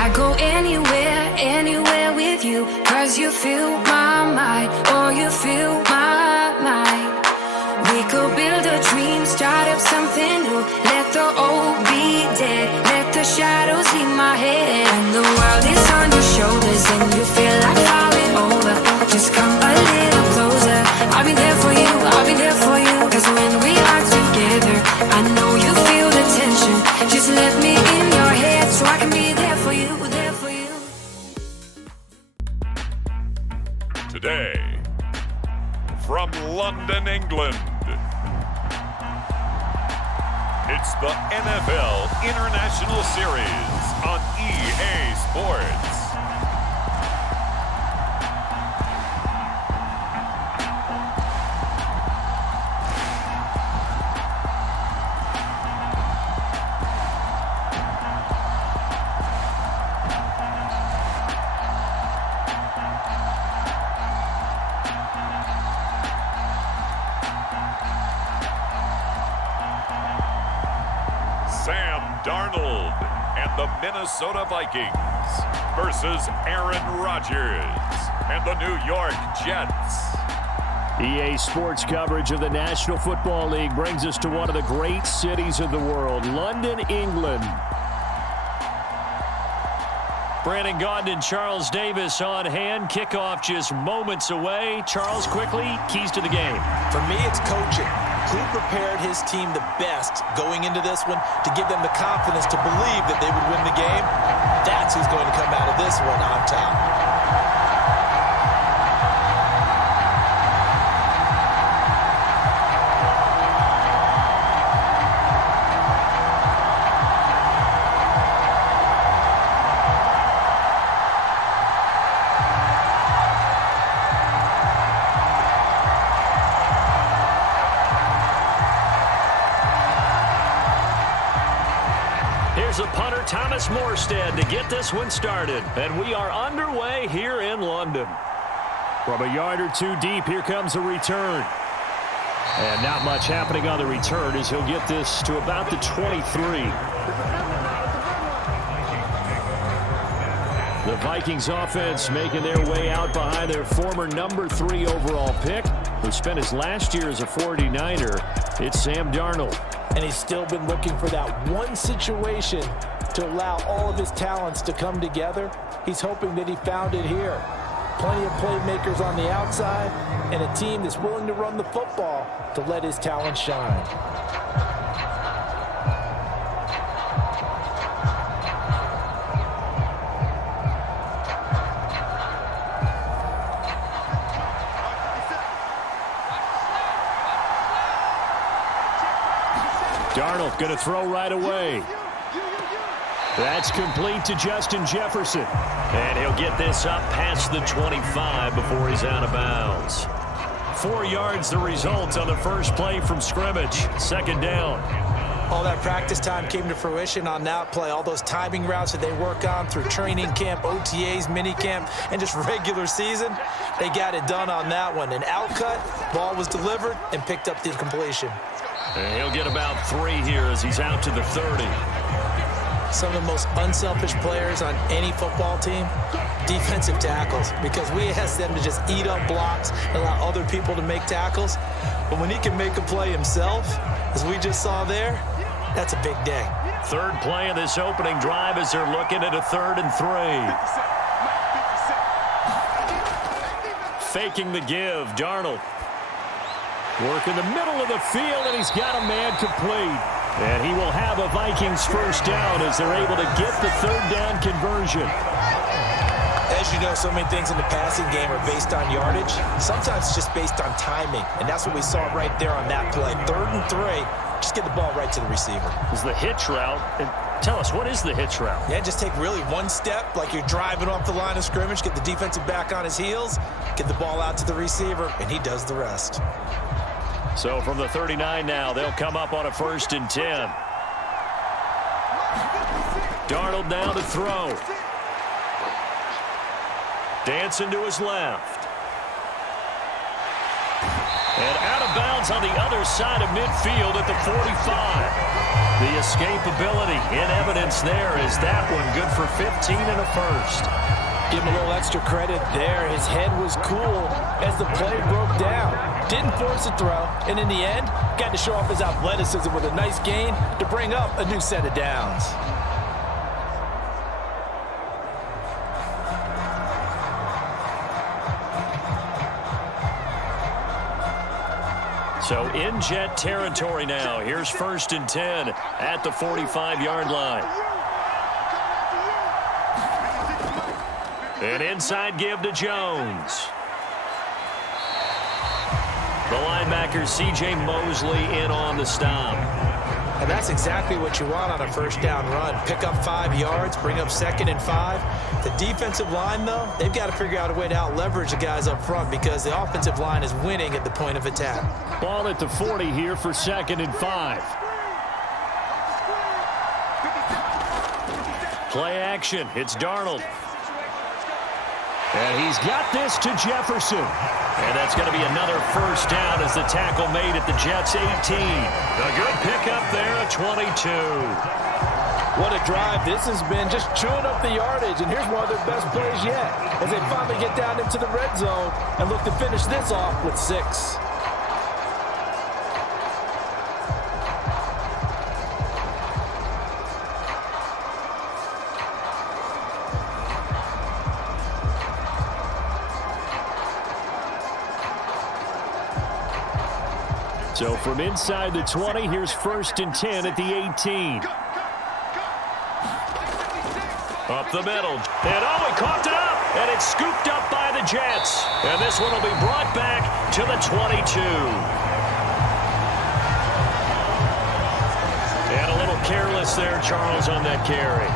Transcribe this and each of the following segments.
I go anywhere, anywhere with you, 'cause you fill my mind, or you fill my mind. We could build a dream, start up something new. Let the old be dead, let the shadows leave my head. And the world is on your shoulders and you feel like falling over. Just come a little closer. I'll be there for you, I'll be there for you. 'Cause when we are together, I know you feel the tension. Just let me in your head so I can be there for you, there for you. Today, from London, England, it's the NFL International Series on EA Sports. Sam Darnold and the Minnesota Vikings versus Aaron Rodgers and the New York Jets. EA Sports coverage of the National Football League brings us to one of the great cities of the world, London, England. Brandon Gaudin and Charles Davis on hand. Kickoff just moments away. Charles, quickly, keys to the game. For me, it's coaching. Who prepared his team the best going into this one to give them the confidence to believe that they would win the game? That's who's going to come out of this one on top. Here's a punter, Thomas Morstead, to get this one started. And we are underway here in London. From a yard or two deep, here comes a return. And not much happening on the return as he'll get this to about the 23. The Vikings offense making their way out behind their former number 3 overall pick, who spent his last year as a 49er. It's Sam Darnold. And he's still been looking for that one situation to allow all of his talents to come together. He's hoping that he found it here. Plenty of playmakers on the outside and a team that's willing to run the football to let his talent shine. Darnold going to throw right away. That's complete to Justin Jefferson. And he'll get this up past the 25 before he's out of bounds. 4 yards the result on the first play from scrimmage. Second down. All that practice time came to fruition on that play. All those timing routes that they work on through training camp, OTAs, minicamp, and just regular season, they got it done on that one. An outcut, ball was delivered, and picked up the completion. And he'll get about 3 here as he's out to the 30. Some of the most unselfish players on any football team, defensive tackles, because we ask them to just eat up blocks, allow other people to make tackles. But when he can make a play himself, as we just saw there, that's a big day. Third play of this opening drive as they're looking at a 3rd and 3. Faking the give, Darnold. Work in the middle of the field, and he's got a man complete. And he will have a Vikings first down as they're able to get the 3rd down conversion. As you know, so many things in the passing game are based on yardage. Sometimes it's just based on timing, and that's what we saw right there on that play. 3rd and 3, just get the ball right to the receiver. It's the hitch route. And tell us, what is the hitch route? Yeah, just take really one step, like you're driving off the line of scrimmage, get the defensive back on his heels, get the ball out to the receiver, and he does the rest. So from the 39 now, they'll come up on a 1st and 10. Darnold now to throw. Dancing to his left. And out of bounds on the other side of midfield at the 45. The escapability in evidence there is that one good for 15 and a first. Give him a little extra credit there. His head was cool as the play broke down. Didn't force a throw, and in the end, got to show off his athleticism with a nice gain to bring up a new set of downs. So in Jet territory now. Here's 1st and 10 at the 45-yard line. An inside give to Jones. The linebacker, C.J. Mosley, in on the stop. And that's exactly what you want on a first down run. Pick up 5 yards, bring up 2nd and 5. The defensive line, though, they've got to figure out a way to out-leverage the guys up front because the offensive line is winning at the point of attack. Ball at the 40 here for 2nd and 5. Play action. It's Darnold. And he's got this to Jefferson. And that's going to be another first down as the tackle made at the Jets' 18. A good pickup there at 22. What a drive this has been, just chewing up the yardage. And here's one of their best plays yet as they finally get down into the red zone and look to finish this off with 6. So from inside the 20, here's 1st and 10 at the 18. Up the middle. And oh, he coughed it up. And it's scooped up by the Jets. And this one will be brought back to the 22. And a little careless there, Charles, on that carry.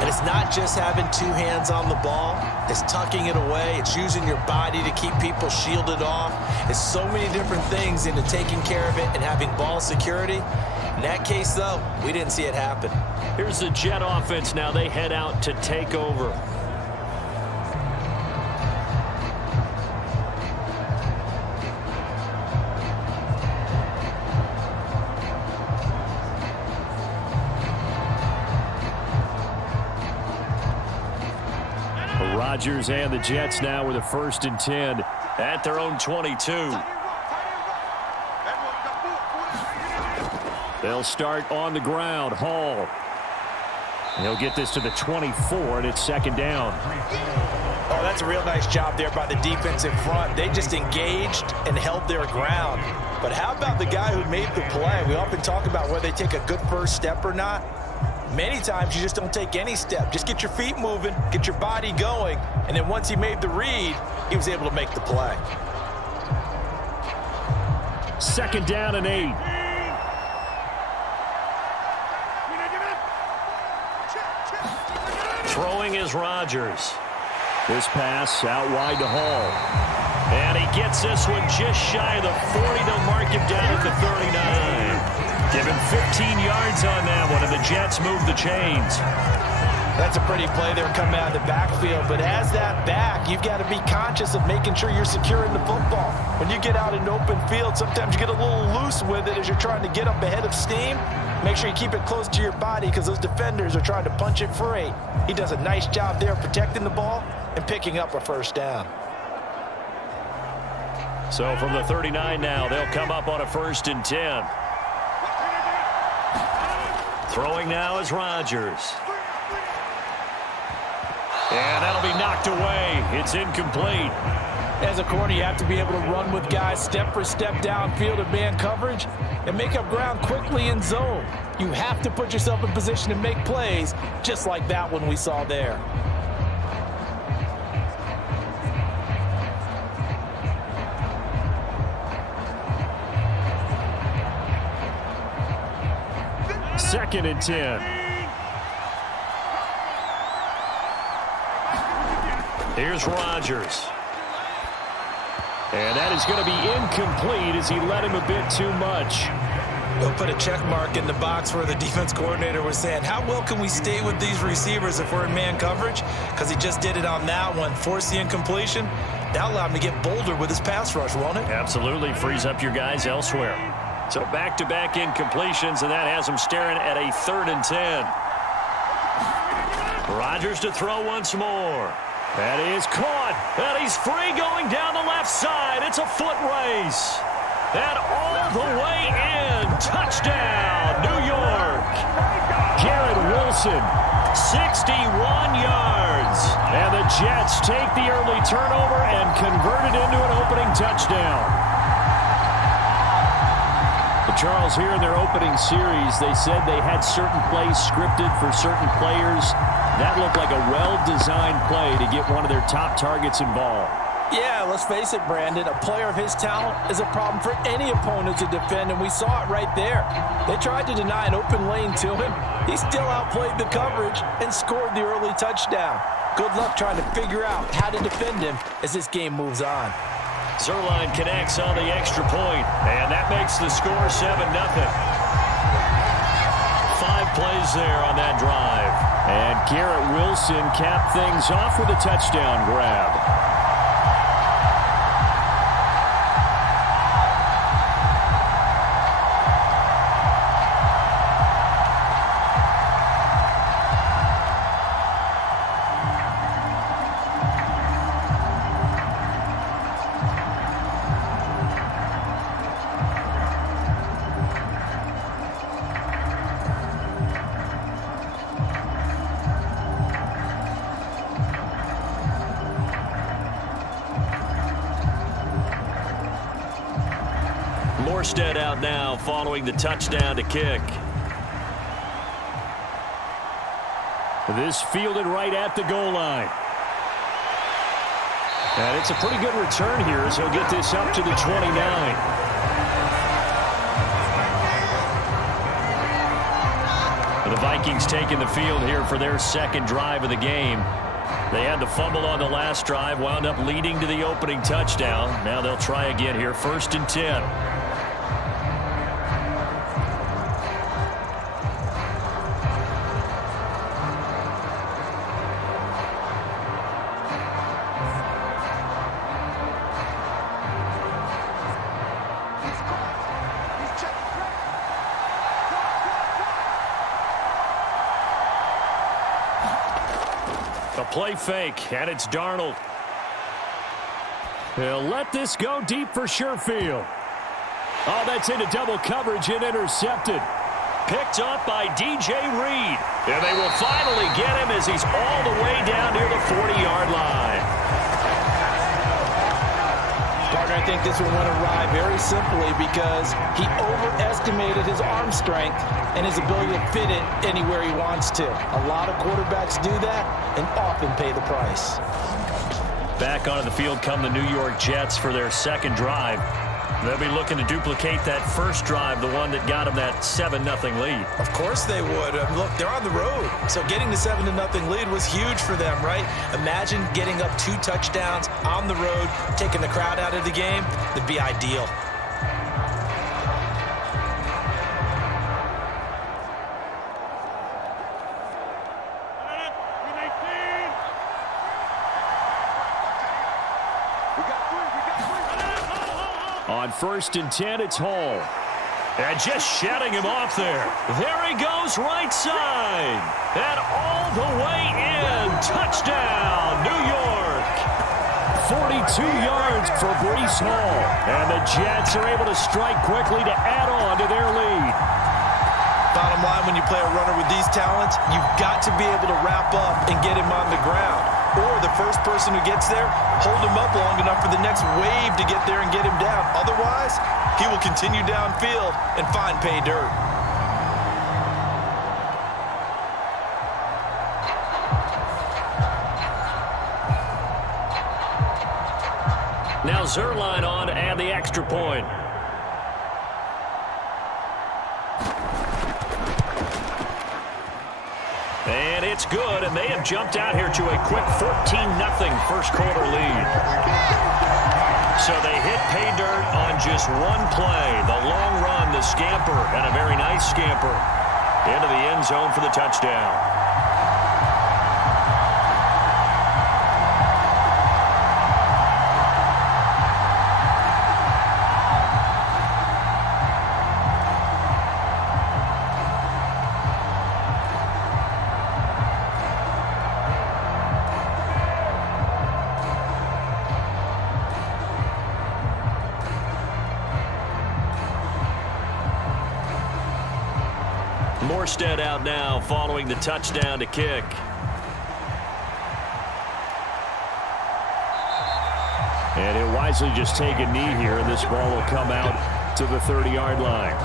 And it's not just having 2 hands on the ball. It's tucking it away. It's using your body to keep people shielded off. It's so many different things into taking care of it and having ball security. In that case, though, we didn't see it happen. Here's the Jet offense now. They head out to take over. Rodgers and the Jets now with a 1st and 10 at their own 22. They'll start on the ground. Hall. He'll get this to the 24, and it's 2nd down. Oh, that's a real nice job there by the defensive front. They just engaged and held their ground. But how about the guy who made the play? We often talk about whether they take a good first step or not. Many times you just don't take any step. Just get your feet moving, get your body going, and then once he made the read, he was able to make the play. 2nd down and 8. Throwing is Rodgers. This pass out wide to Hall. And he gets this one just shy of the 40. They'll mark him down at the 39. Give him 15 yards on that one, and the Jets move the chains. That's a pretty play there coming out of the backfield, but as that back, you've got to be conscious of making sure you're securing the football. When you get out in open field, sometimes you get a little loose with it as you're trying to get up ahead of steam. Make sure you keep it close to your body because those defenders are trying to punch it free. He does a nice job there protecting the ball and picking up a first down. So from the 39 now, they'll come up on a 1st and 10. Throwing now is Rodgers. And that'll be knocked away. It's incomplete. As a corner, you have to be able to run with guys step for step downfield in man coverage and make up ground quickly in zone. You have to put yourself in position to make plays just like that one we saw there. Second and 10. Here's Rodgers. And that is going to be incomplete as he led him a bit too much. They'll put a check mark in the box where the defense coordinator was saying, how well can we stay with these receivers if we're in man coverage? Because he just did it on that one. Force the incompletion. That'll allow him to get bolder with his pass rush, won't it? Absolutely. Frees up your guys elsewhere. So back-to-back incompletions, and that has him staring at a 3rd and 10. Rodgers to throw once more. That is caught. And he's free going down the left side. It's a foot race. And all the way in. Touchdown, New York. Garrett Wilson, 61 yards. And the Jets take the early turnover and convert it into an opening touchdown. But Charles, here in their opening series, they said they had certain plays scripted for certain players. That looked like a well-designed play to get one of their top targets involved. Yeah, let's face it, Brandon. A player of his talent is a problem for any opponent to defend, and we saw it right there. They tried to deny an open lane to him. He still outplayed the coverage and scored the early touchdown. Good luck trying to figure out how to defend him as this game moves on. Zuerlein connects on the extra point, and that makes the score 7-0. 5 plays there on that drive. And Garrett Wilson capped things off with a touchdown grab. Morstead out now following the touchdown to kick. This fielded right at the goal line. And it's a pretty good return here as he'll get this up to the 29. The Vikings taking the field here for their second drive of the game. They had the fumble on the last drive, wound up leading to the opening touchdown. Now they'll try again here, 1st and 10. A play fake, and it's Darnold. He'll let this go deep for Sherfield. Oh, that's into double coverage and intercepted. Picked up by DJ Reed. And they will finally get him as he's all the way down near the 40-yard line. Partner, I think this one went awry very simply because he overestimated his arm strength and his ability to fit it anywhere he wants to. A lot of quarterbacks do that and often pay the price. Back onto the field come the New York Jets for their second drive. They'll be looking to duplicate that first drive, the one that got them that 7-0 lead. Of course they would. Look, they're on the road, so getting the 7-0 lead was huge for them, right? Imagine getting up 2 touchdowns on the road, taking the crowd out of the game. That'd be ideal. On 1st and 10, it's Hall. And just shutting him off there. There he goes, right side. And all the way in. Touchdown, New York. 42 yards for Breece Hall. And the Jets are able to strike quickly to add on to their lead. Bottom line, when you play a runner with these talents, you've got to be able to wrap up and get him on the ground. Or the first person who gets there, hold him up long enough for the next wave to get there and get him down. Otherwise, he will continue downfield and find pay dirt. Now Zuerlein on to add the extra point. And it's good, and they have jumped out here to a quick 14-0 first quarter lead. So they hit pay dirt on just one play. The long run, the scamper, and a very nice scamper into the end zone for the touchdown. Morstead out now following the touchdown to kick. And he'll wisely just take a knee here, and this ball will come out to the 30-yard line.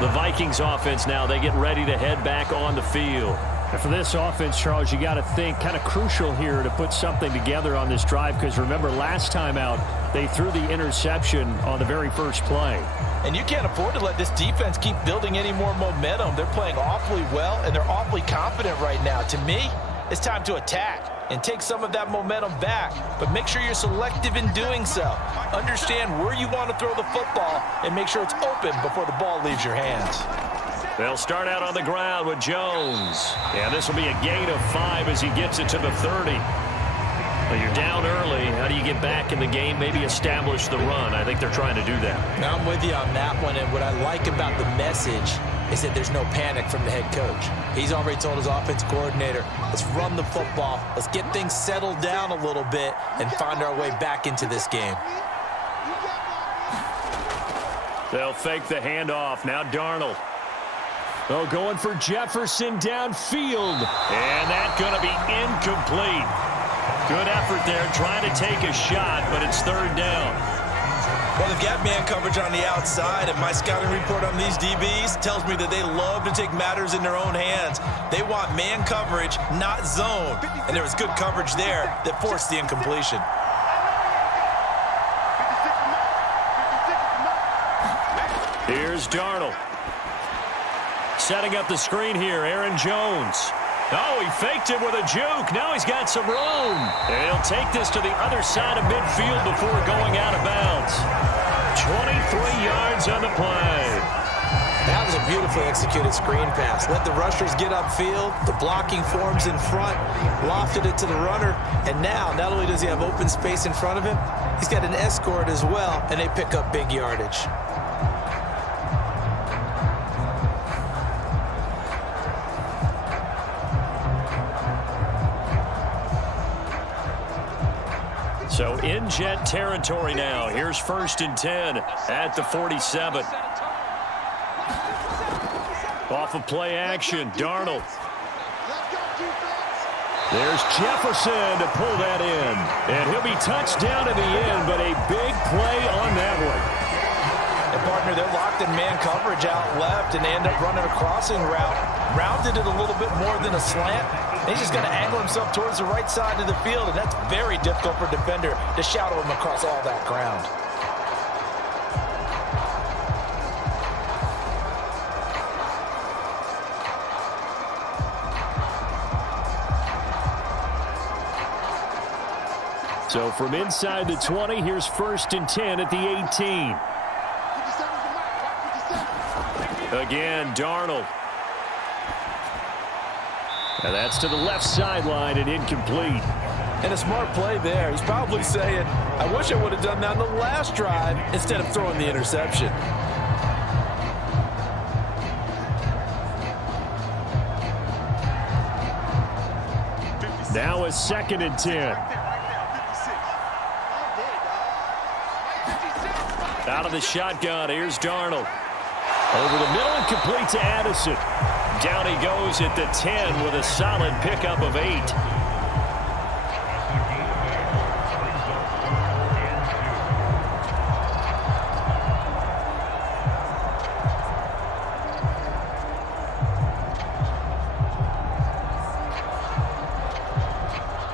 The Vikings offense now, they get ready to head back on the field. And for this offense, Charles, you got to think kind of crucial here to put something together on this drive, because remember last time out they threw the interception on the very first play. And you can't afford to let this defense keep building any more momentum. They're playing awfully well, and they're awfully confident right now. To me, it's time to attack and take some of that momentum back, but make sure you're selective in doing so. Understand where you want to throw the football and make sure it's open before the ball leaves your hands. They'll start out on the ground with Jones. Yeah, this will be a gain of 5 as he gets it to the 30. Well, you're down early. How do you get back in the game? Maybe establish the run. I think they're trying to do that. Now I'm with you on that one, and what I like about the message is that there's no panic from the head coach. He's already told his offense coordinator, let's run the football, let's get things settled down a little bit and find our way back into this game. They'll fake the handoff. Now Darnold. Oh, going for Jefferson downfield. And that's going to be incomplete. Good effort there, trying to take a shot, but it's third down. Well, they've got man coverage on the outside, and my scouting report on these DBs tells me that they love to take matters in their own hands. They want man coverage, not zone. And there was good coverage there that forced the incompletion. Here's Darnold. Setting up the screen here, Aaron Jones. Oh, he faked it with a juke. Now he's got some room. And he'll take this to the other side of midfield before going out of bounds. 23 yards on the play. That was a beautifully executed screen pass. Let the rushers get upfield. The blocking forms in front. Lofted it to the runner. And now, not only does he have open space in front of him, he's got an escort as well, and they pick up big yardage. So in Jet territory now. Here's 1st and 10 at the 47. Off of play action, Darnold. There's Jefferson to pull that in. And he'll be touched down in the end, but a big play on that one. And partner, they're locked in man coverage out left, and they end up running a crossing route. Rounded it a little bit more than a slant. He's just going to angle himself towards the right side of the field, and that's very difficult for a defender to shadow him across all that ground. So from inside the 20, here's 1st and 10 at the 18. Again, Darnold. And that's to the left sideline and incomplete. And a smart play there. He's probably saying, I wish I would have done that on the last drive instead of throwing the interception. Now a 2nd and 10. Out of the shotgun, here's Darnold. Over the middle and complete to Addison. Down he goes at the 10 with a solid pickup of 8.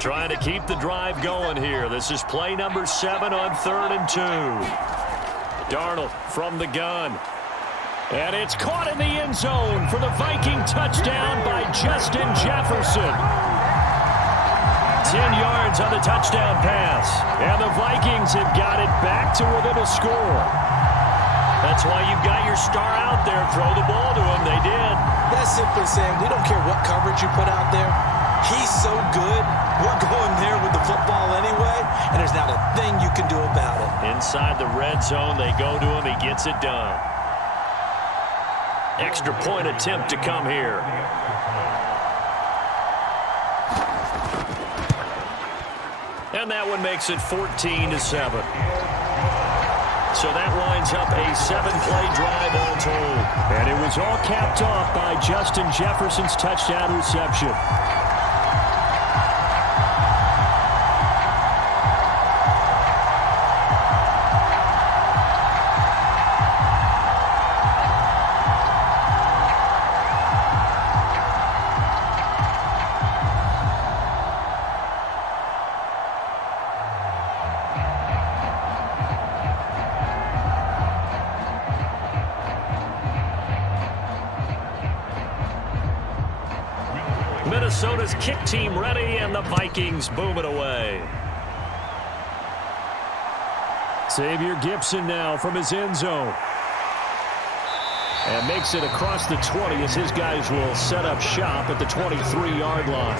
Trying to keep the drive going here. This is play number 7 on 3rd and 2. Darnold from the gun. And it's caught in the end zone for the Viking touchdown by Justin Jefferson. 10 yards on the touchdown pass. And the Vikings have got it back to within a score. That's why you've got your star out there. Throw the ball to him. They did. That's simply saying we don't care what coverage you put out there. He's so good. We're going there with the football anyway, and there's not a thing you can do about it. Inside the red zone, they go to him. He gets it done. Extra point attempt to come here. And that one makes it 14-7. So that winds up a 7-play drive all told. And it was all capped off by Justin Jefferson's touchdown reception. Minnesota's kick team ready, and the Vikings boom it away. Xavier Gibson now from his end zone. And makes it across the 20 as his guys will set up shop at the 23-yard line.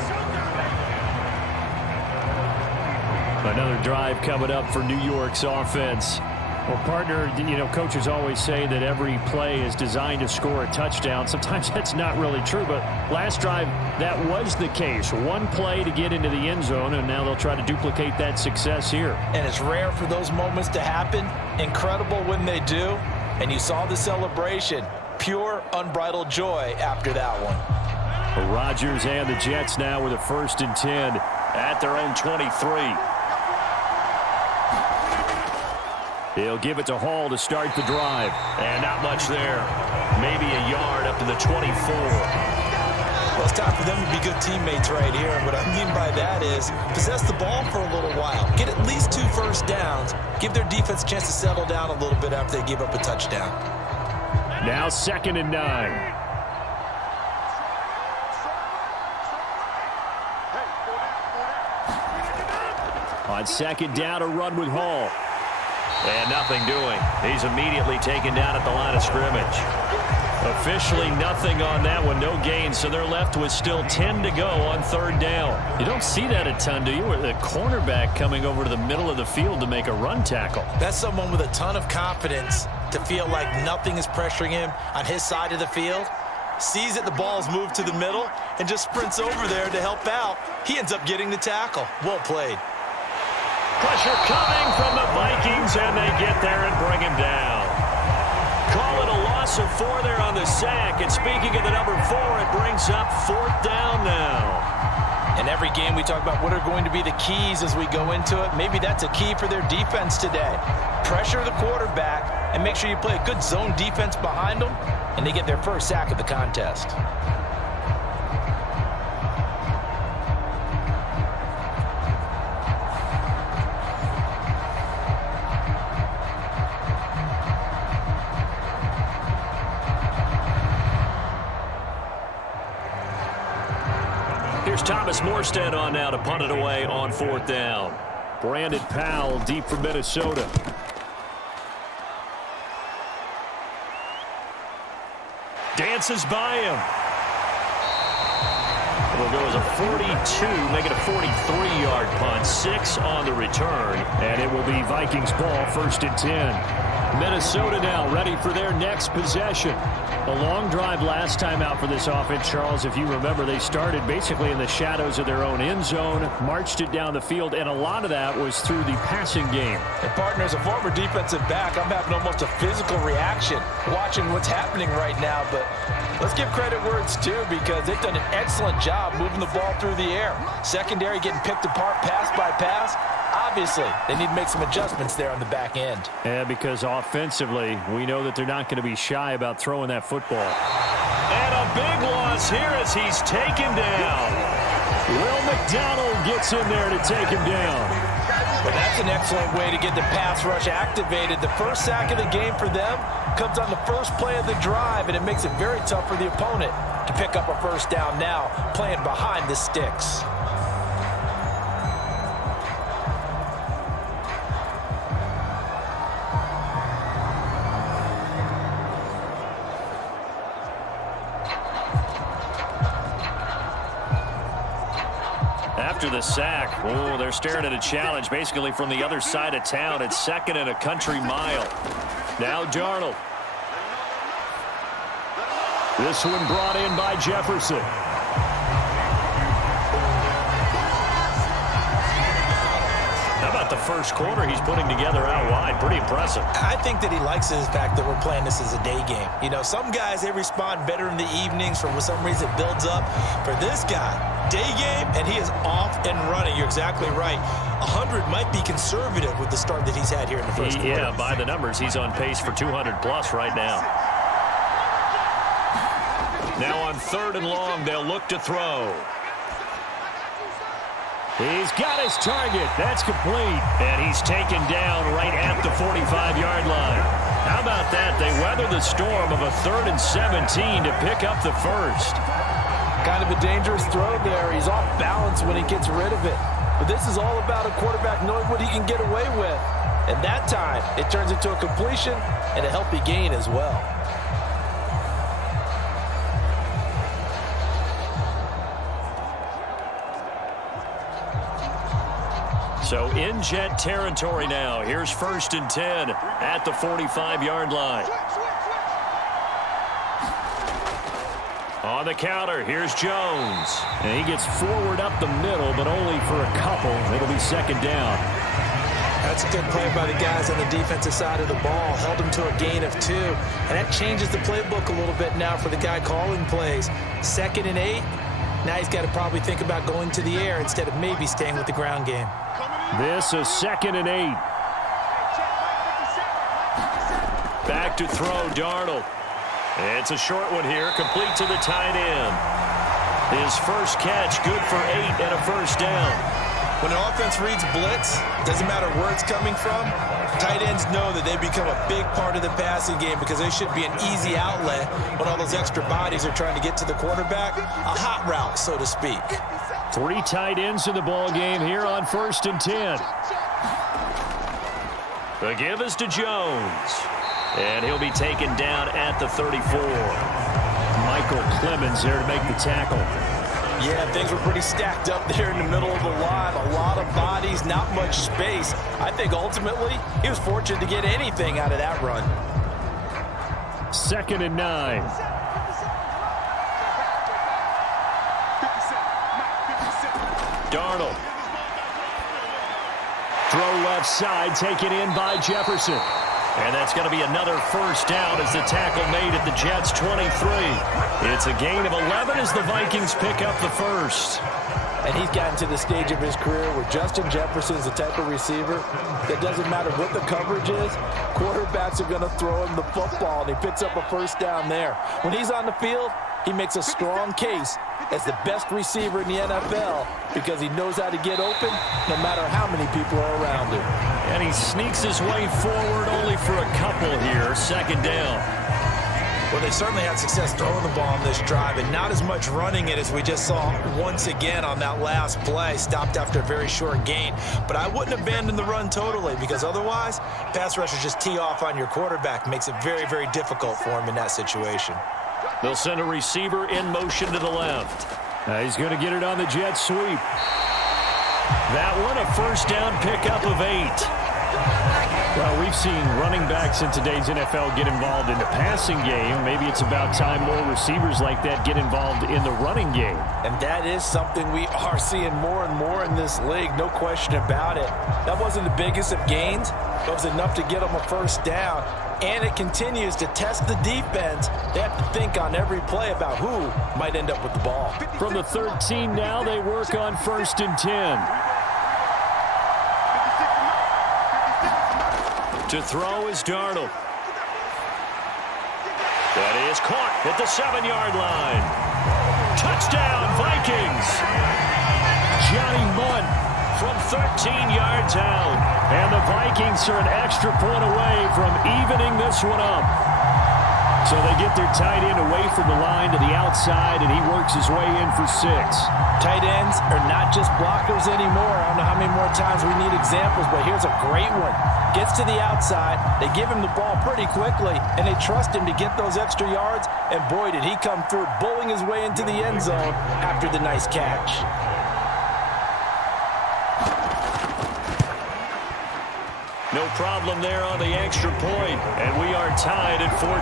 Another drive coming up for New York's offense. Well, partner, coaches always say that every play is designed to score a touchdown. Sometimes that's not really true, but last drive, that was the case. One play to get into the end zone, and now they'll try to duplicate that success here. And it's rare for those moments to happen. Incredible when they do. And you saw the celebration. Pure, unbridled joy after that one. The Rodgers and the Jets now with a 1st and 10 at their own 23. He'll give it to Hall to start the drive. And not much there. Maybe a yard up to the 24. Well, it's time for them to be good teammates right here. And what I mean by that is possess the ball for a little while. Get at least 2 first downs. Give their defense a chance to settle down a little bit after they give up a touchdown. Now 2nd and 9. On 2nd down, a run with Hall. And nothing doing. He's immediately taken down at the line of scrimmage. Officially nothing on that one. No gain, so they're left with still 10 to go on 3rd down. You don't see that a ton, do you? With the cornerback coming over to the middle of the field to make a run tackle. That's someone with a ton of confidence to feel like nothing is pressuring him on his side of the field. Sees that the ball's moved to the middle and just sprints over there to help out. He ends up getting the tackle. Well played. Pressure coming from the Vikings, and they get there and bring him down. Call it a loss of 4 there on the sack. And speaking of the number 4, it brings up 4th down now. In every game we talk about what are going to be the keys as we go into it. Maybe that's a key for their defense today. Pressure the quarterback and make sure you play a good zone defense behind them, and they get their first sack of the contest. Here's Thomas Morstead on now to punt it away on 4th down. Brandon Powell deep from Minnesota. Dances by him. It'll go as a 42, make it a 43-yard punt. 6 on the return. And it will be Vikings ball, 1st and 10. Minnesota now ready for their next possession. A long drive last time out for this offense, Charles. If you remember, they started basically in the shadows of their own end zone, marched it down the field, and a lot of that was through the passing game. And partner, as a former defensive back, I'm having almost a physical reaction watching what's happening right now. But let's give credit where it's due, because they've done an excellent job moving the ball through the air. Secondary getting picked apart pass by pass. Obviously, they need to make some adjustments there on the back end. Yeah, because offensively, we know that they're not going to be shy about throwing that football. And a big loss here as he's taken down. Will McDonald gets in there to take him down. Well, that's an excellent way to get the pass rush activated. The first sack of the game for them comes on the first play of the drive, and it makes it very tough for the opponent to pick up a 1st down now, playing behind the sticks. After the sack, oh, they're staring at a challenge basically from the other side of town. It's 2nd and a country mile. Now Darnold. This one brought in by Jefferson. How about about the first quarter he's putting together out wide. Pretty impressive. I think that he likes the fact that we're playing this as a day game. You know, some guys, they respond better in the evenings. For some reason, it builds up. For this guy, day game, and he is off and running. You're exactly right. 100 might be conservative with the start that he's had here in the first quarter. Yeah, by the numbers, he's on pace for 200-plus right now. Now on 3rd and long, they'll look to throw. He's got his target. That's complete. And he's taken down right at the 45-yard line. How about that? They weather the storm of a 3rd and 17 to pick up the first. Kind of a dangerous throw there. He's off balance when he gets rid of it. But this is all about a quarterback knowing what he can get away with. And that time, it turns into a completion and a healthy gain as well. So in Jet territory now. Here's 1st and 10 at the 45-yard line. On the counter, here's Jones. And he gets forward up the middle, but only for a couple. It'll be 2nd down. That's a good play by the guys on the defensive side of the ball. Held him to a gain of 2. And that changes the playbook a little bit now for the guy calling plays. 2nd and 8. Now he's got to probably think about going to the air instead of maybe staying with the ground game. This is 2nd and 8. Back to throw, Darnold. It's a short one here, complete to the tight end. His first catch, good for 8 and a first down. When an offense reads blitz, doesn't matter where it's coming from, tight ends know that they become a big part of the passing game because they should be an easy outlet when all those extra bodies are trying to get to the quarterback. A hot route, so to speak. 3 tight ends in the ball game here on 1st and 10. The give is to Jones. And he'll be taken down at the 34. Michael Clemens there to make the tackle. Yeah, things were pretty stacked up there in the middle of the line. A lot of bodies, not much space. I think ultimately he was fortunate to get anything out of that run. 2nd and 9. Darnold. Throw left side, taken in by Jefferson. And that's going to be another first down as the tackle made at the Jets' 23. It's a gain of 11 as the Vikings pick up the first. And he's gotten to the stage of his career where Justin Jefferson is the type of receiver that doesn't matter what the coverage is, quarterbacks are going to throw him the football, and he picks up a first down there. When he's on the field, he makes a strong case as the best receiver in the NFL because he knows how to get open no matter how many people are around him. And he sneaks his way forward only for a couple here. 2nd down. Well, they certainly had success throwing the ball on this drive and not as much running it as we just saw once again on that last play. Stopped after a very short gain. But I wouldn't abandon the run totally because otherwise, pass rushers just tee off on your quarterback. Makes it very, very difficult for him in that situation. They'll send a receiver in motion to the left. He's going to get it on the jet sweep. That one, a first down pickup of 8. Well, we've seen running backs in today's NFL get involved in the passing game. Maybe it's about time more receivers like that get involved in the running game. And that is something we are seeing more and more in this league, no question about it. That wasn't the biggest of gains, but it was enough to get them a first down. And it continues to test the defense. They have to think on every play about who might end up with the ball. From the 13 now, they work on 1st and 10. To throw is Darnold. That is caught at the 7-yard line. Touchdown, Vikings. Johnny Munn from 13 yards out. And the Vikings are an extra point away from evening this one up. So they get their tight end away from the line to the outside, and he works his way in for 6. Tight ends are not just blockers anymore. I don't know how many more times we need examples, but here's a great one. Gets to the outside, they give him the ball pretty quickly, and they trust him to get those extra yards, and boy, did he come through, bowling his way into the end zone after the nice catch. No problem there on the extra point, and we are tied at 14.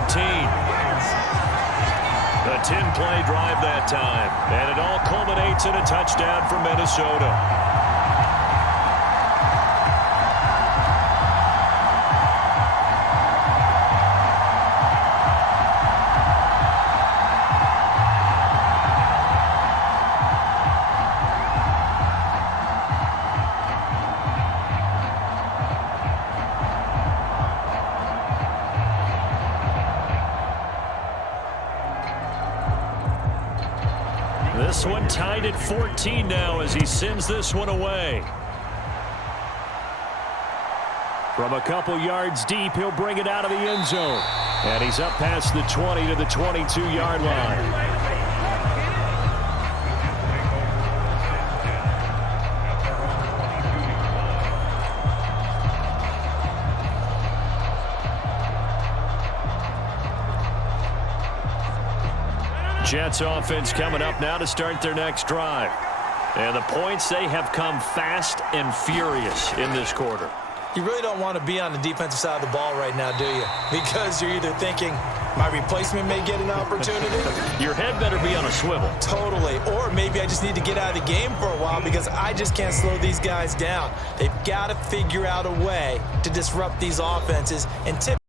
A 10-play drive that time, and it all culminates in a touchdown for Minnesota. tied at 14 now as he sends this one away. From a couple yards deep, he'll bring it out of the end zone. And he's up past the 20 to the 22-yard line. Jets offense coming up now to start their next drive. And the points, they have come fast and furious in this quarter. You really don't want to be on the defensive side of the ball right now, do you? Because you're either thinking, my replacement may get an opportunity. Your head better be on a swivel. Totally. Or maybe I just need to get out of the game for a while because I just can't slow these guys down. They've got to figure out a way to disrupt these offenses and tip.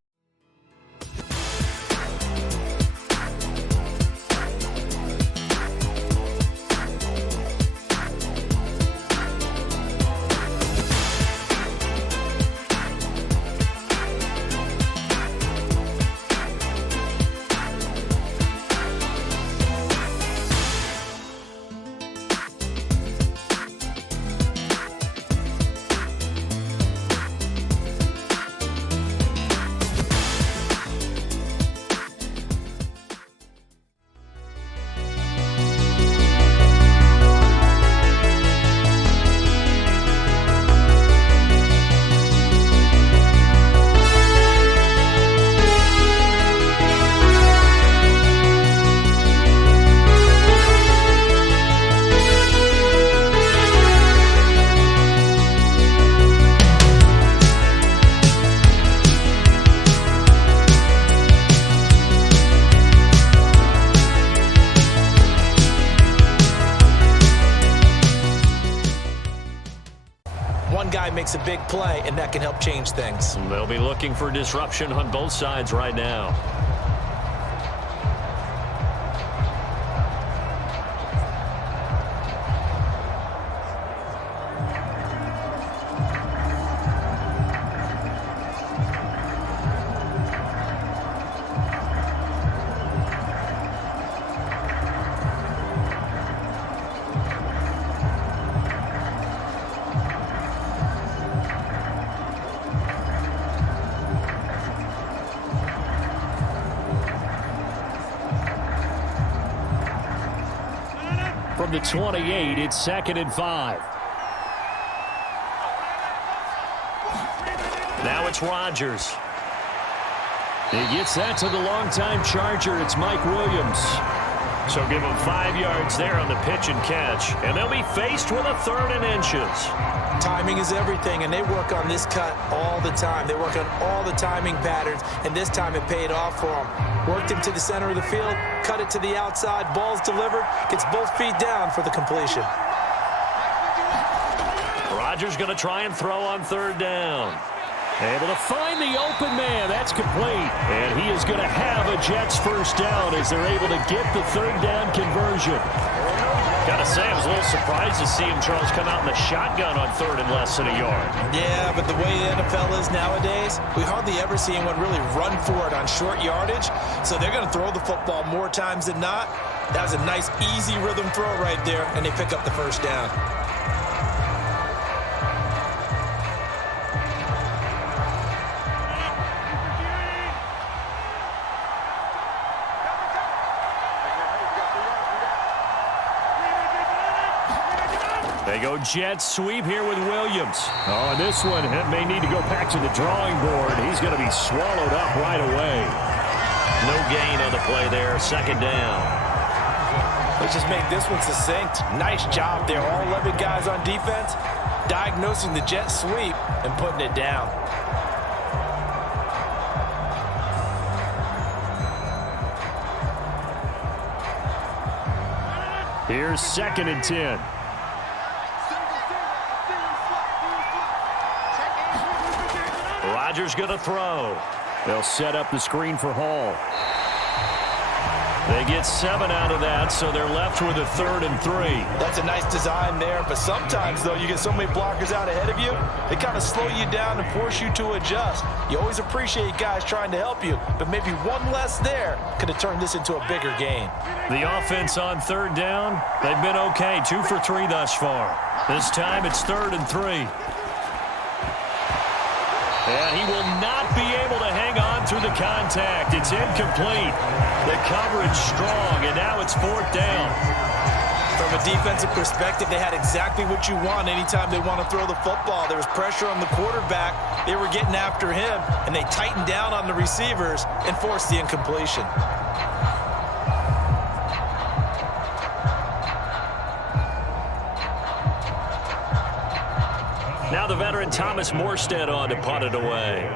Makes a big play, and that can help change things. They'll be looking for disruption on both sides right now. From the 28, it's 2nd and 5. Now it's Rodgers. He gets that to the longtime Charger. It's Mike Williams. So give him 5 yards there on the pitch and catch. And they'll be faced with a 3rd and inches. Timing is everything, and they work on this cut all the time. They work on all the timing patterns, and this time it paid off for them. Worked him to the center of the field, cut it to the outside, ball's delivered, gets both feet down for the completion. Rodgers going to try and throw on 3rd down. Able to find the open man. That's complete. And he is going to have a Jets first down as they're able to get the 3rd down conversion. Got to say, I was a little surprised to see him, Charles, come out in the shotgun on 3rd and less than a yard. Yeah, but the way the NFL is nowadays, we hardly ever see anyone really run for it on short yardage. So they're going to throw the football more times than not. That was a nice, easy rhythm throw right there, and they pick up the first down. They go jet sweep here with Williams. Oh, and this one may need to go back to the drawing board. He's going to be swallowed up right away. No gain on the play there. 2nd down. Let's just make this one succinct. Nice job there. All 11 guys on defense diagnosing the jet sweep and putting it down. Here's 2nd and 10. Rodgers going to throw. They'll set up the screen for Hall. They get 7 out of that, so they're left with a 3rd and 3. That's a nice design there, but sometimes, though, you get so many blockers out ahead of you, they kind of slow you down and force you to adjust. You always appreciate guys trying to help you, but maybe one less there could have turned this into a bigger game. The offense on 3rd down, they've been okay, 2 for 3 thus far. This time it's 3rd and 3. And he will not be able to hang on through the contact. It's incomplete. The coverage strong, and now it's 4th down. From a defensive perspective, they had exactly what you want anytime they want to throw the football. There was pressure on the quarterback. They were getting after him, and they tightened down on the receivers and forced the incompletion. Now the veteran Thomas Morstead on to punt it away.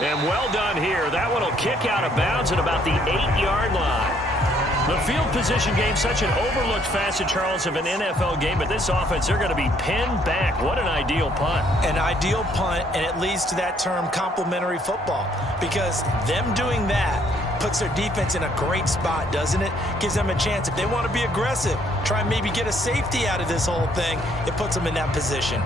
And well done here. That one will kick out of bounds at about the 8-yard line. The field position game, such an overlooked facet, Charles, of an NFL game, but this offense, they're going to be pinned back. What an ideal punt. An ideal punt, and it leads to that term complementary football, because them doing that puts their defense in a great spot, doesn't it? Gives them a chance. If they want to be aggressive, try and maybe get a safety out of this whole thing, it puts them in that position.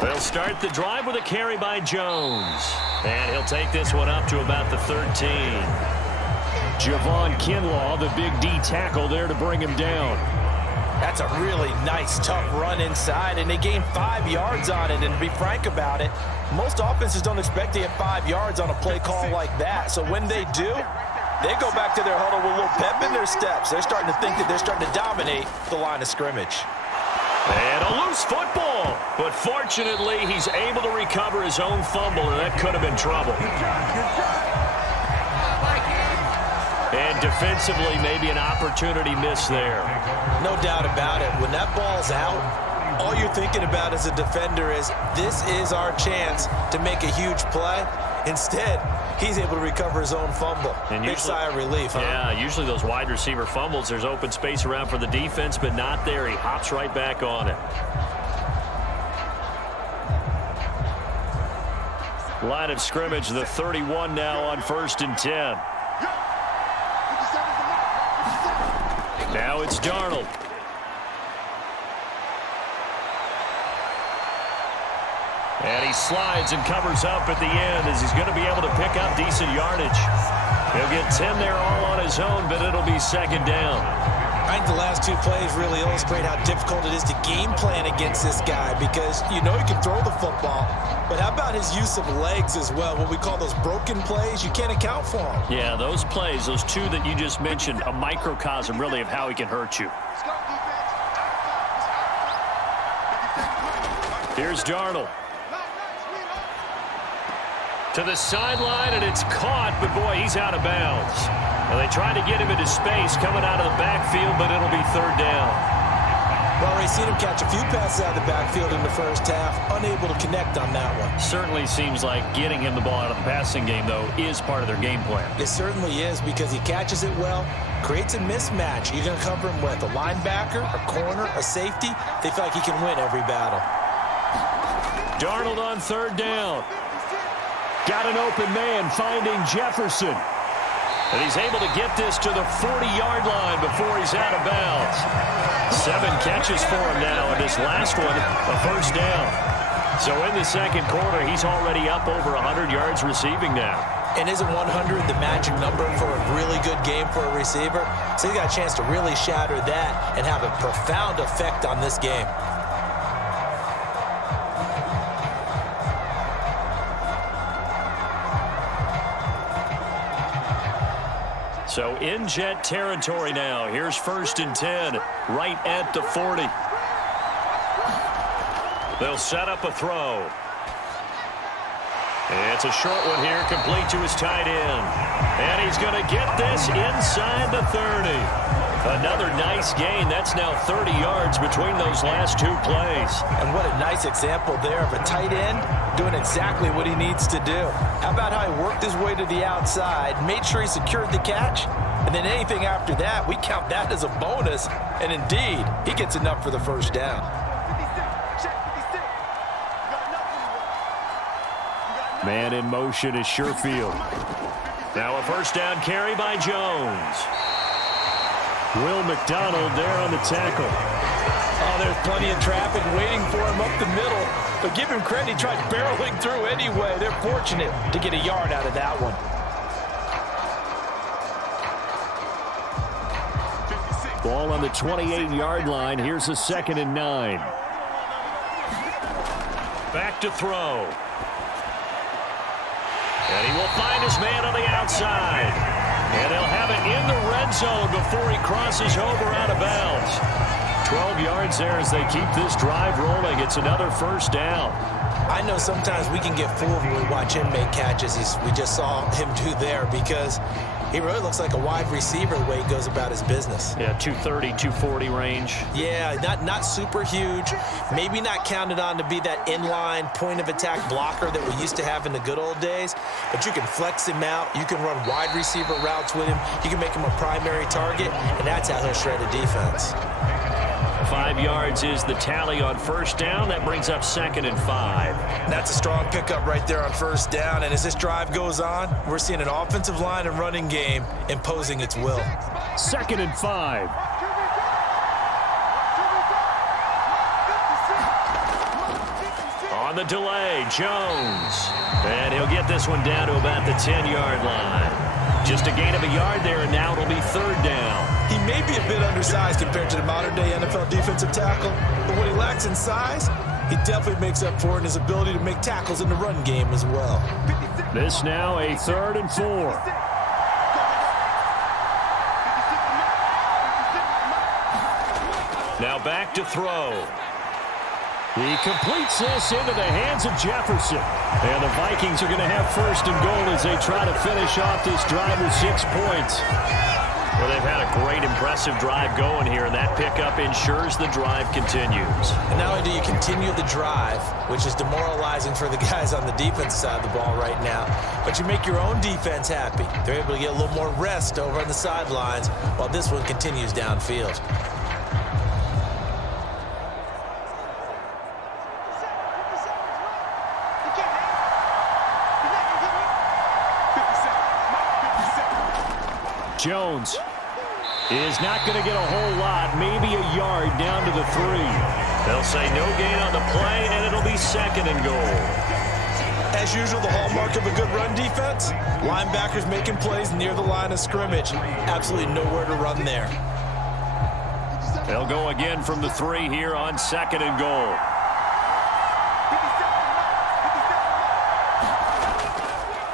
They'll start the drive with a carry by Jones. And he'll take this one up to about the 13. Javon Kinlaw, the big D tackle there to bring him down. That's a really nice, tough run inside, and they gained 5 yards on it. And to be frank about it, most offenses don't expect to get 5 yards on a play call like that. So when they do, they go back to their huddle with a little pep in their steps. They're starting to think that they're starting to dominate the line of scrimmage. And a loose football. But fortunately, he's able to recover his own fumble, and that could have been trouble. And defensively, maybe an opportunity missed there. No doubt about it. When that ball's out, all you're thinking about as a defender is, this is our chance to make a huge play. Instead, he's able to recover his own fumble. And big sigh of relief, huh? Yeah, usually those wide receiver fumbles, there's open space around for the defense, but not there. He hops right back on it. Line of scrimmage, the 31 now on 1st and 10. Now it's Darnold. And he slides and covers up at the end as he's going to be able to pick up decent yardage. He'll get 10 there all on his own, but it'll be 2nd down. I think the last 2 plays really illustrate how difficult it is to game plan against this guy, because you know he can throw the football, but how about his use of legs as well? What we call those broken plays, you can't account for them. Yeah, those plays, those 2 that you just mentioned, a microcosm really of how he can hurt you. Here's Darnold. To the sideline, and it's caught, but boy, he's out of bounds. And they try to get him into space coming out of the backfield, but it'll be 3rd down. Well, we've seen him catch a few passes out of the backfield in the first half, unable to connect on that one. Certainly seems like getting him the ball out of the passing game, though, is part of their game plan. It certainly is, because he catches it well, creates a mismatch. You're going to cover him with a linebacker, a corner, a safety. They feel like he can win every battle. Darnold on 3rd down. Got an open man finding Jefferson. And he's able to get this to the 40-yard line before he's out of bounds. 7 catches for him now, and this last one, a 1st down. So in the 2nd quarter, he's already up over 100 yards receiving now. And isn't 100 the magic number for a really good game for a receiver? So he's got a chance to really shatter that and have a profound effect on this game. So in Jet territory now. Here's 1st and 10, right at the 40. They'll set up a throw. It's a short one here, complete to his tight end. And he's going to get this inside the 30. Another nice gain. That's now 30 yards between those last two plays. And what a nice example there of a tight end doing exactly what he needs to do. How about how he worked his way to the outside, made sure he secured the catch, and then anything after that, we count that as a bonus. And indeed, he gets enough for the first down. Man in motion is Sherfield. Now a first down carry by Jones. Will McDonald there on the tackle. Oh, there's plenty of traffic waiting for him up the middle. But give him credit, he tried barreling through anyway. They're fortunate to get a yard out of that one. Ball on the 28-yard line. Here's a 2nd and 9. Back to throw. And he will find his man on the outside. And they'll have it in the red zone before he crosses over out of bounds. 12 yards there as they keep this drive rolling. It's another first down. I know sometimes we can get fooled when we watch him make catches. We just saw him do there because he really looks like a wide receiver the way he goes about his business. Yeah, 230, 240 range. Yeah, not super huge. Maybe not counted on to be that inline point-of-attack blocker that we used to have in the good old days. But you can flex him out. You can run wide receiver routes with him. You can make him a primary target, and that's how he'll shred a defense. 5 yards is the tally on first down. That brings up 2nd and 5. That's a strong pickup right there on first down. And as this drive goes on, we're seeing an offensive line and running game imposing its will. 2nd and 5. On the delay, Jones. And he'll get this one down to about the 10-yard line. Just a gain of a yard there, and now it'll be 3rd down. He may be a bit undersized compared to the modern-day NFL defensive tackle, but what he lacks in size, he definitely makes up for it in his ability to make tackles in the run game as well. This now a 3rd and 4. Now back to throw. He completes this into the hands of Jefferson. And the Vikings are going to have 1st and goal as they try to finish off this drive with 6 points. Well, they've had a great, impressive drive going here, and that pickup ensures the drive continues. And not only do you continue the drive, which is demoralizing for the guys on the defense side of the ball right now, but you make your own defense happy. They're able to get a little more rest over on the sidelines while this one continues downfield. Jones is not going to get a whole lot, maybe a yard down to the 3. They'll say no gain on the play, and it'll be 2nd and goal. As usual, the hallmark of a good run defense, linebackers making plays near the line of scrimmage. Absolutely nowhere to run there. They'll go again from the 3 here on 2nd and goal.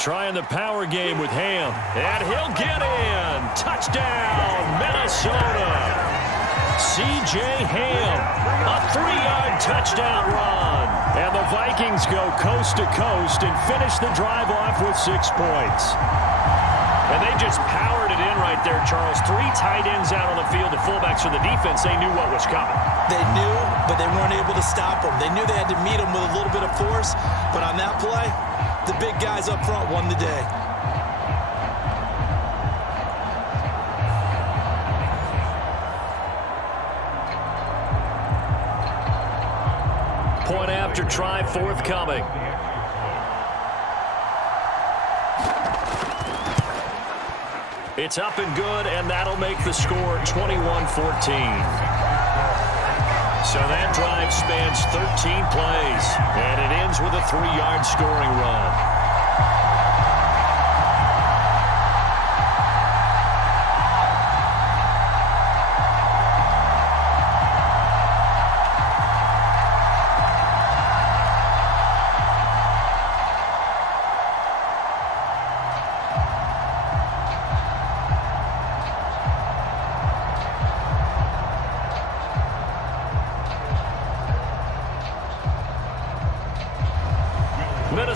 Trying the power game with Ham. And he'll get in. Touchdown, Minnesota. C.J. Ham, a 3-yard touchdown run. And the Vikings go coast to coast and finish the drive off with 6 points. And they just powered it in right there, Charles. 3 tight ends out on the field. The fullbacks for the defense, they knew what was coming. They knew, but they weren't able to stop them. They knew they had to meet them with a little bit of force. But on that play, the big guys up front won the day. Point after try forthcoming. It's up and good, and that'll make the score 21-14. So that drive spans 13 plays, and it ends with a 3-yard scoring run.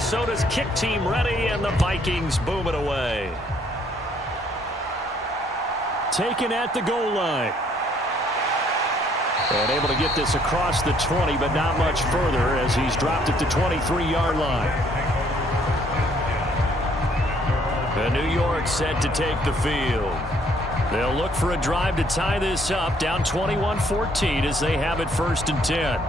Minnesota's kick team ready, and the Vikings boom it away. Taken at the goal line. And able to get this across the 20, but not much further as he's dropped it to 23-yard line. And New York set to take the field. They'll look for a drive to tie this up, down 21-14 as they have it 1st and 10.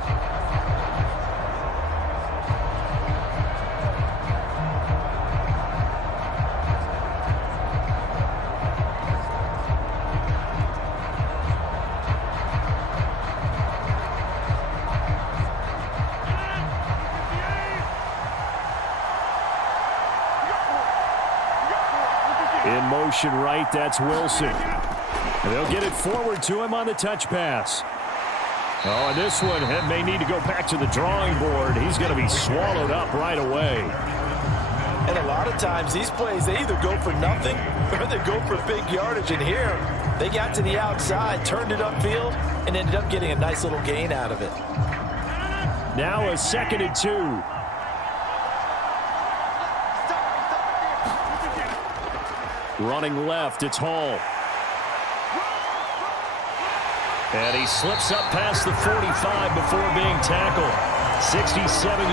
In motion right, that's Wilson. And they'll get it forward to him on the touch pass. Oh, and this one may need to go back to the drawing board. He's going to be swallowed up right away. And a lot of times these plays, they either go for nothing or they go for big yardage. And here, they got to the outside, turned it upfield, and ended up getting a nice little gain out of it. Now a 2nd and 2. Running left, it's Hall. And he slips up past the 45 before being tackled. 67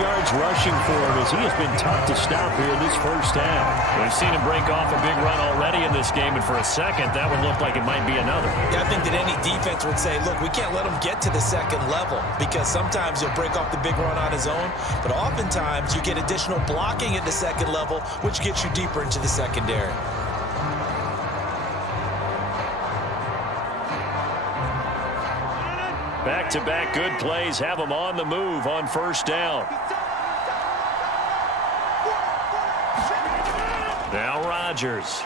yards rushing for him as he has been tough to stop here this first half. We've seen him break off a big run already in this game, and for a second, that would look like it might be another. Yeah, I think that any defense would say, look, we can't let him get to the second level because sometimes he'll break off the big run on his own, but oftentimes you get additional blocking at the second level, which gets you deeper into the secondary. Back-to-back good plays have him on the move on 1st down. Now Rodgers.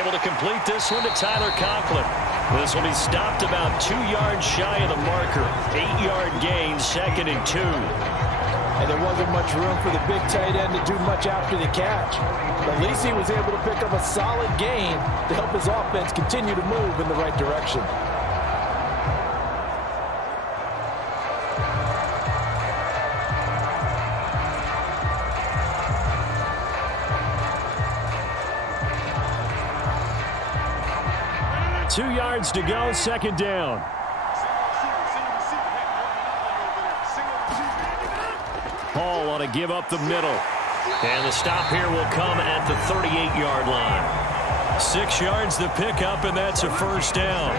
Able to complete this one to Tyler Conklin. This will be stopped about 2 yards shy of the marker. 8-yard gain, 2nd and 2. And there wasn't much room for the big tight end to do much after the catch. But at least he was able to pick up a solid gain to help his offense continue to move in the right direction. Two yards to go, 2nd down. Hall on to give up the middle. And the stop here will come at the 38-yard line. 6 yards to pick up, and that's a 1st down.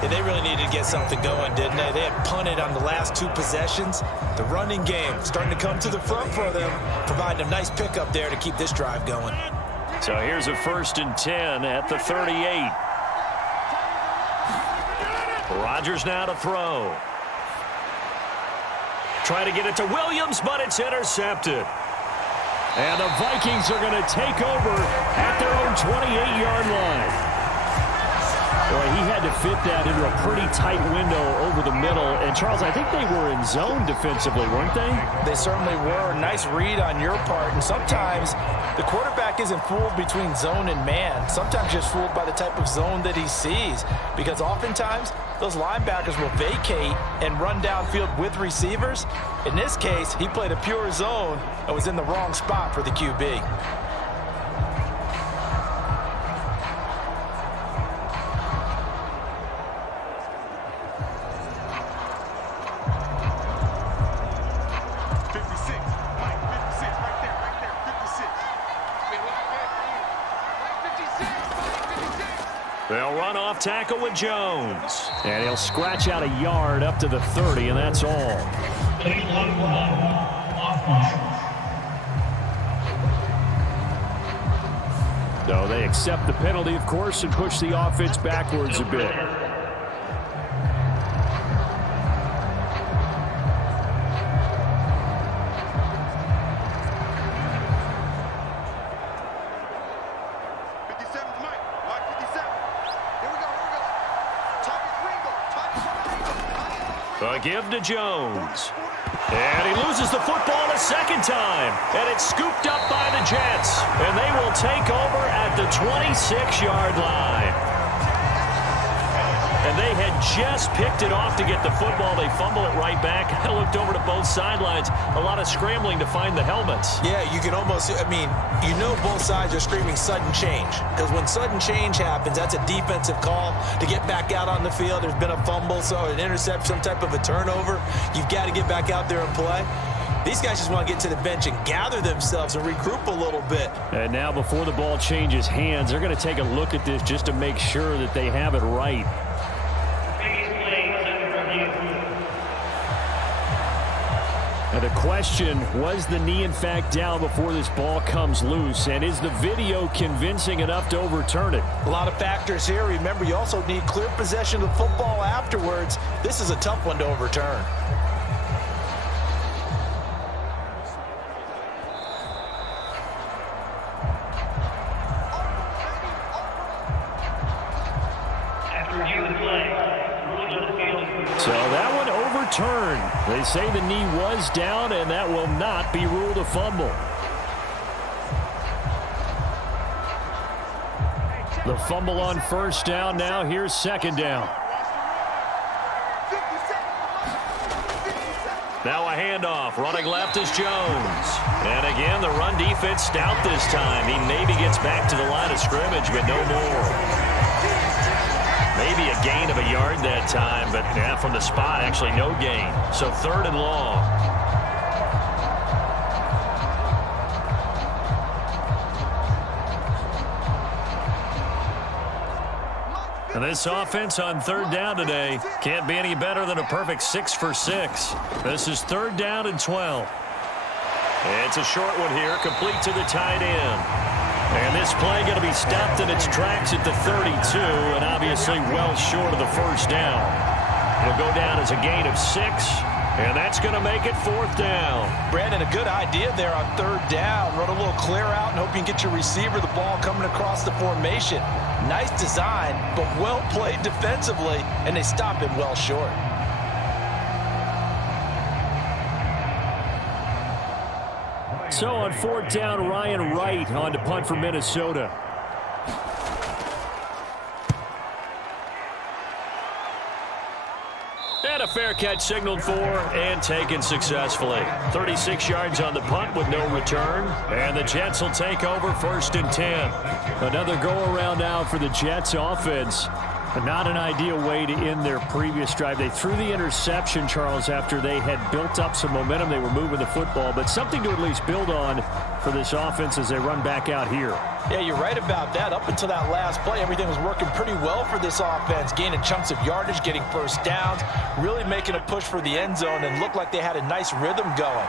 Yeah, they really needed to get something going, didn't they? They had punted on the last 2 possessions. The running game starting to come to the front for them, providing a nice pickup there to keep this drive going. So here's a 1st and 10 at the 38. Rodgers now to throw. Try to get it to Williams, but it's intercepted. And the Vikings are going to take over at their own 28-yard line. Boy, he had to fit that into a pretty tight window over the middle. And, Charles, I think they were in zone defensively, weren't they? They certainly were. Nice read on your part. And sometimes the quarterback isn't fooled between zone and man. Sometimes just fooled by the type of zone that he sees. Because oftentimes those linebackers will vacate and run downfield with receivers. In this case, he played a pure zone and was in the wrong spot for the QB. They'll run off tackle with Jones. And he'll scratch out a yard up to the 30, and that's all. So they accept the penalty, of course, and push the offense backwards a bit. A give to Jones. And he loses the football a second time. And it's scooped up by the Jets. And they will take over at the 26-yard line. And they had just picked it off to get the football. They fumble it right back. I looked over to both sidelines. A lot of scrambling to find the helmets. Yeah, you can almost, both sides are screaming sudden change. Because when sudden change happens, that's a defensive call to get back out on the field. There's been a fumble, so an interception, some type of a turnover. You've got to get back out there and play. These guys just want to get to the bench and gather themselves and regroup a little bit. And now before the ball changes hands, they're going to take a look at this just to make sure that they have it right. Now the question, was the knee in fact down before this ball comes loose? And is the video convincing enough to overturn it? A lot of factors here. Remember, you also need clear possession of the football afterwards. This is a tough one to overturn. So that one overturned. They say the knee was down, and that will not be ruled a fumble. The fumble on first down now. Here's second down. Now a handoff. Running left is Jones. And again, the run defense stout this time. He maybe gets back to the line of scrimmage, but no more. Maybe a gain of a yard that time, but yeah, from the spot, actually no gain. So third and long. And this offense on third down today can't be any better than a perfect 6 for 6. This is third down and 12. It's a short one here, complete to the tight end. And this play going to be stopped in its tracks at the 32, and obviously well short of the first down. It'll go down as a gain of 6, and that's going to make it fourth down. Brandon, a good idea there on third down. Run a little clear out and hope you can get your receiver the ball coming across the formation. Nice design, but well played defensively, and they stop it well short. So on fourth down, Ryan Wright on to punt for Minnesota. And a fair catch signaled for and taken successfully. 36 yards on the punt with no return. And the Jets will take over first and 10. Another go-around now for the Jets offense. Not an ideal way to end their previous drive. They threw the interception, Charles, after they had built up some momentum. They were moving the football, but something to at least build on for this offense as they run back out here. Yeah, you're right about that. Up until that last play, everything was working pretty well for this offense, gaining chunks of yardage, getting first downs, really making a push for the end zone, and looked like they had a nice rhythm going.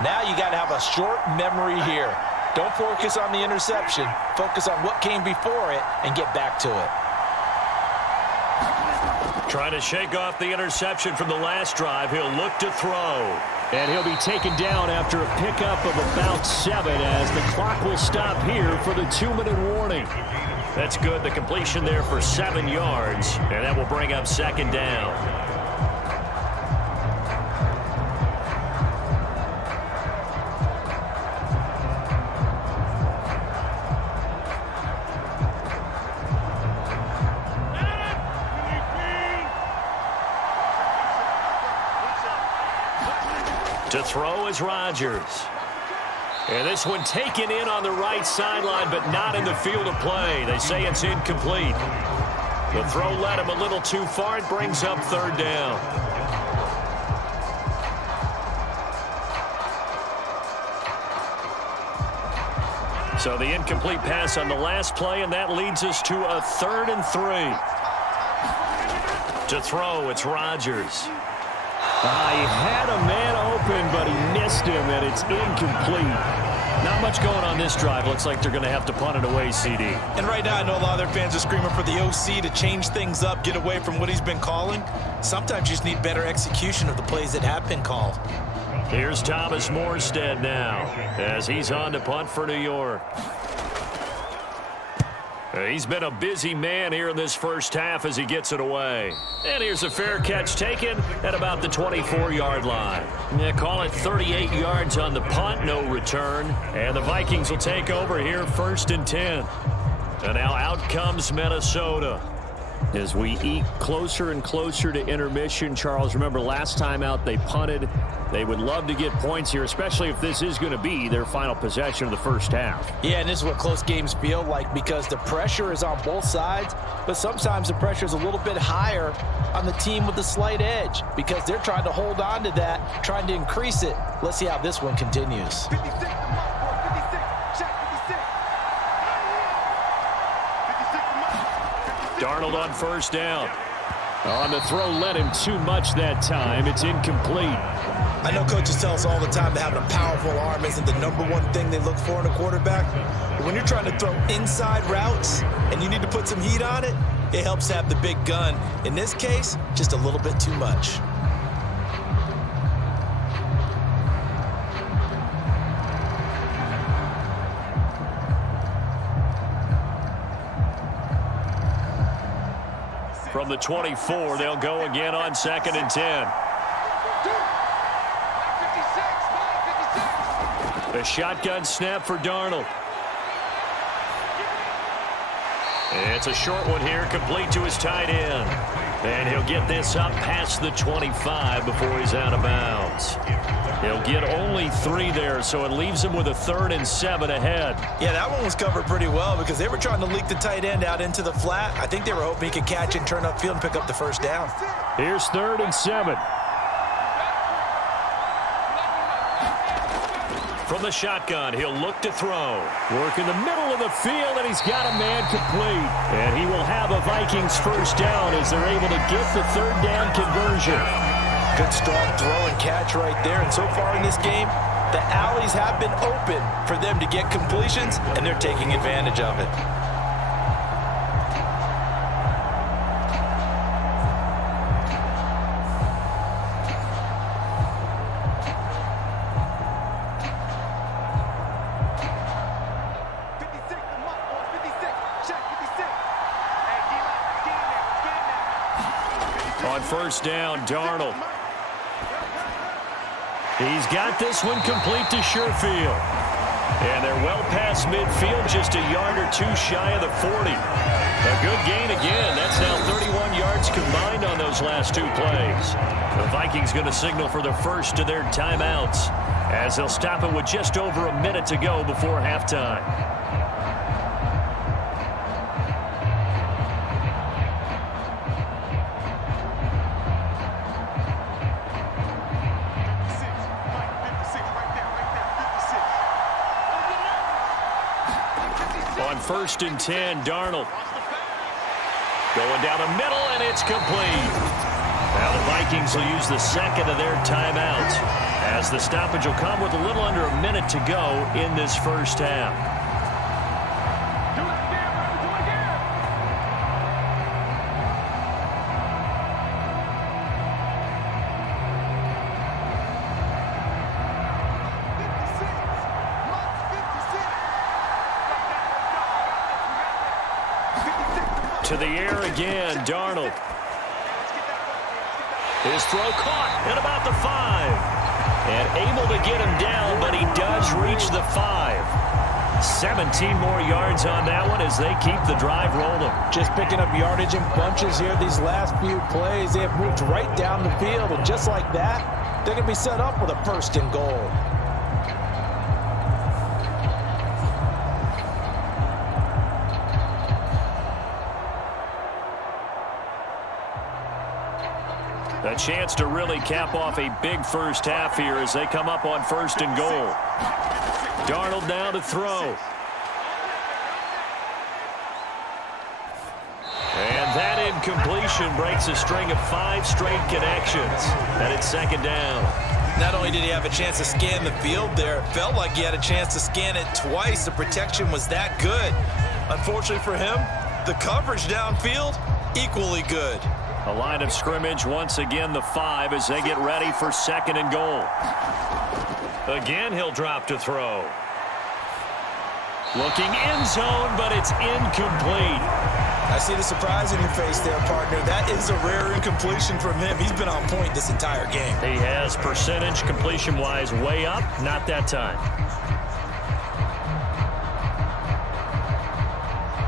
Now you got to have a short memory here. Don't focus on the interception. Focus on what came before it and get back to it. Trying to shake off the interception from the last drive. He'll look to throw. And he'll be taken down after a pickup of about 7 as the clock will stop here for the 2-minute warning. That's good. The completion there for 7 yards. And that will bring up second down. To throw is Rodgers. And this one taken in on the right sideline, but not in the field of play. They say it's incomplete. The throw led him a little too far. It brings up third down. So the incomplete pass on the last play, and that leads us to a 3rd and 3. To throw, it's Rodgers. He had a man open, but he missed him, and it's incomplete. Not much going on this drive. Looks like they're going to have to punt it away, CD. And right now, I know a lot of their fans are screaming for the OC to change things up, get away from what he's been calling. Sometimes you just need better execution of the plays that have been called. Here's Thomas Morstead now as he's on to punt for New York. He's been a busy man here in this first half as he gets it away. And here's a fair catch taken at about the 24-yard line. Yeah, call it 38 yards on the punt, no return. And the Vikings will take over here first and 10. And now out comes Minnesota. As we eke closer and closer to intermission, Charles, remember last time out they punted. They would love to get points here, especially if this is going to be their final possession of the first half. Yeah, and this is what close games feel like because the pressure is on both sides, but sometimes the pressure is a little bit higher on the team with the slight edge because they're trying to hold on to that, trying to increase it. Let's see how this one continues. Darnold on first down. On the throw, led him too much that time. It's incomplete. I know coaches tell us all the time that having a powerful arm isn't the #1 thing they look for in a quarterback. But when you're trying to throw inside routes and you need to put some heat on it, it helps to have the big gun. In this case, just a little bit too much. From the 24, they'll go again on 2nd and 10. The shotgun snap for Darnold. It's a short one here, complete to his tight end. And he'll get this up past the 25 before he's out of bounds. He'll get only 3 there, so it leaves him with a 3rd and 7 ahead. Yeah, that one was covered pretty well because they were trying to leak the tight end out into the flat. I think they were hoping he could catch and turn upfield and pick up the first down. Here's 3rd and 7. From the shotgun, he'll look to throw. Work in the middle of the field, and he's got a man complete. And he will have a Vikings first down as they're able to get the 3rd down conversion. Good strong throw and catch right there. And so far in this game, the alleys have been open for them to get completions, and they're taking advantage of it. On first down, Darnold. He's got this one complete to Sherfield. And they're well past midfield, just a yard or 2 shy of the 40. A good gain again. That's now 31 yards combined on those last 2 plays. The Vikings going to signal for the first of their timeouts as they'll stop it with just over a minute to go before halftime. On 1st and 10, Darnold. Going down the middle, and it's complete. Now the Vikings will use the 2nd of their timeouts as the stoppage will come with a little under a minute to go in this first half. To the air again, Darnold. His throw caught at about the 5. And able to get him down, but he does reach the 5. 17 more yards on that one as they keep the drive rolling. Just picking up yardage in bunches here these last few plays. They have moved right down the field, and just like that, they're going to be set up with a 1st and goal. A chance to really cap off a big first half here as they come up on 1st and goal. Darnold now to throw. And that incompletion breaks a string of 5 straight connections. And it's 2nd down. Not only did he have a chance to scan the field there, it felt like he had a chance to scan it twice. The protection was that good. Unfortunately for him, the coverage downfield, equally good. A line of scrimmage, once again the 5 as they get ready for 2nd and goal. Again, he'll drop to throw. Looking end zone, but it's incomplete. I see the surprise in your face there, partner. That is a rare incompletion from him. He's been on point this entire game. He has percentage completion-wise way up, not that time.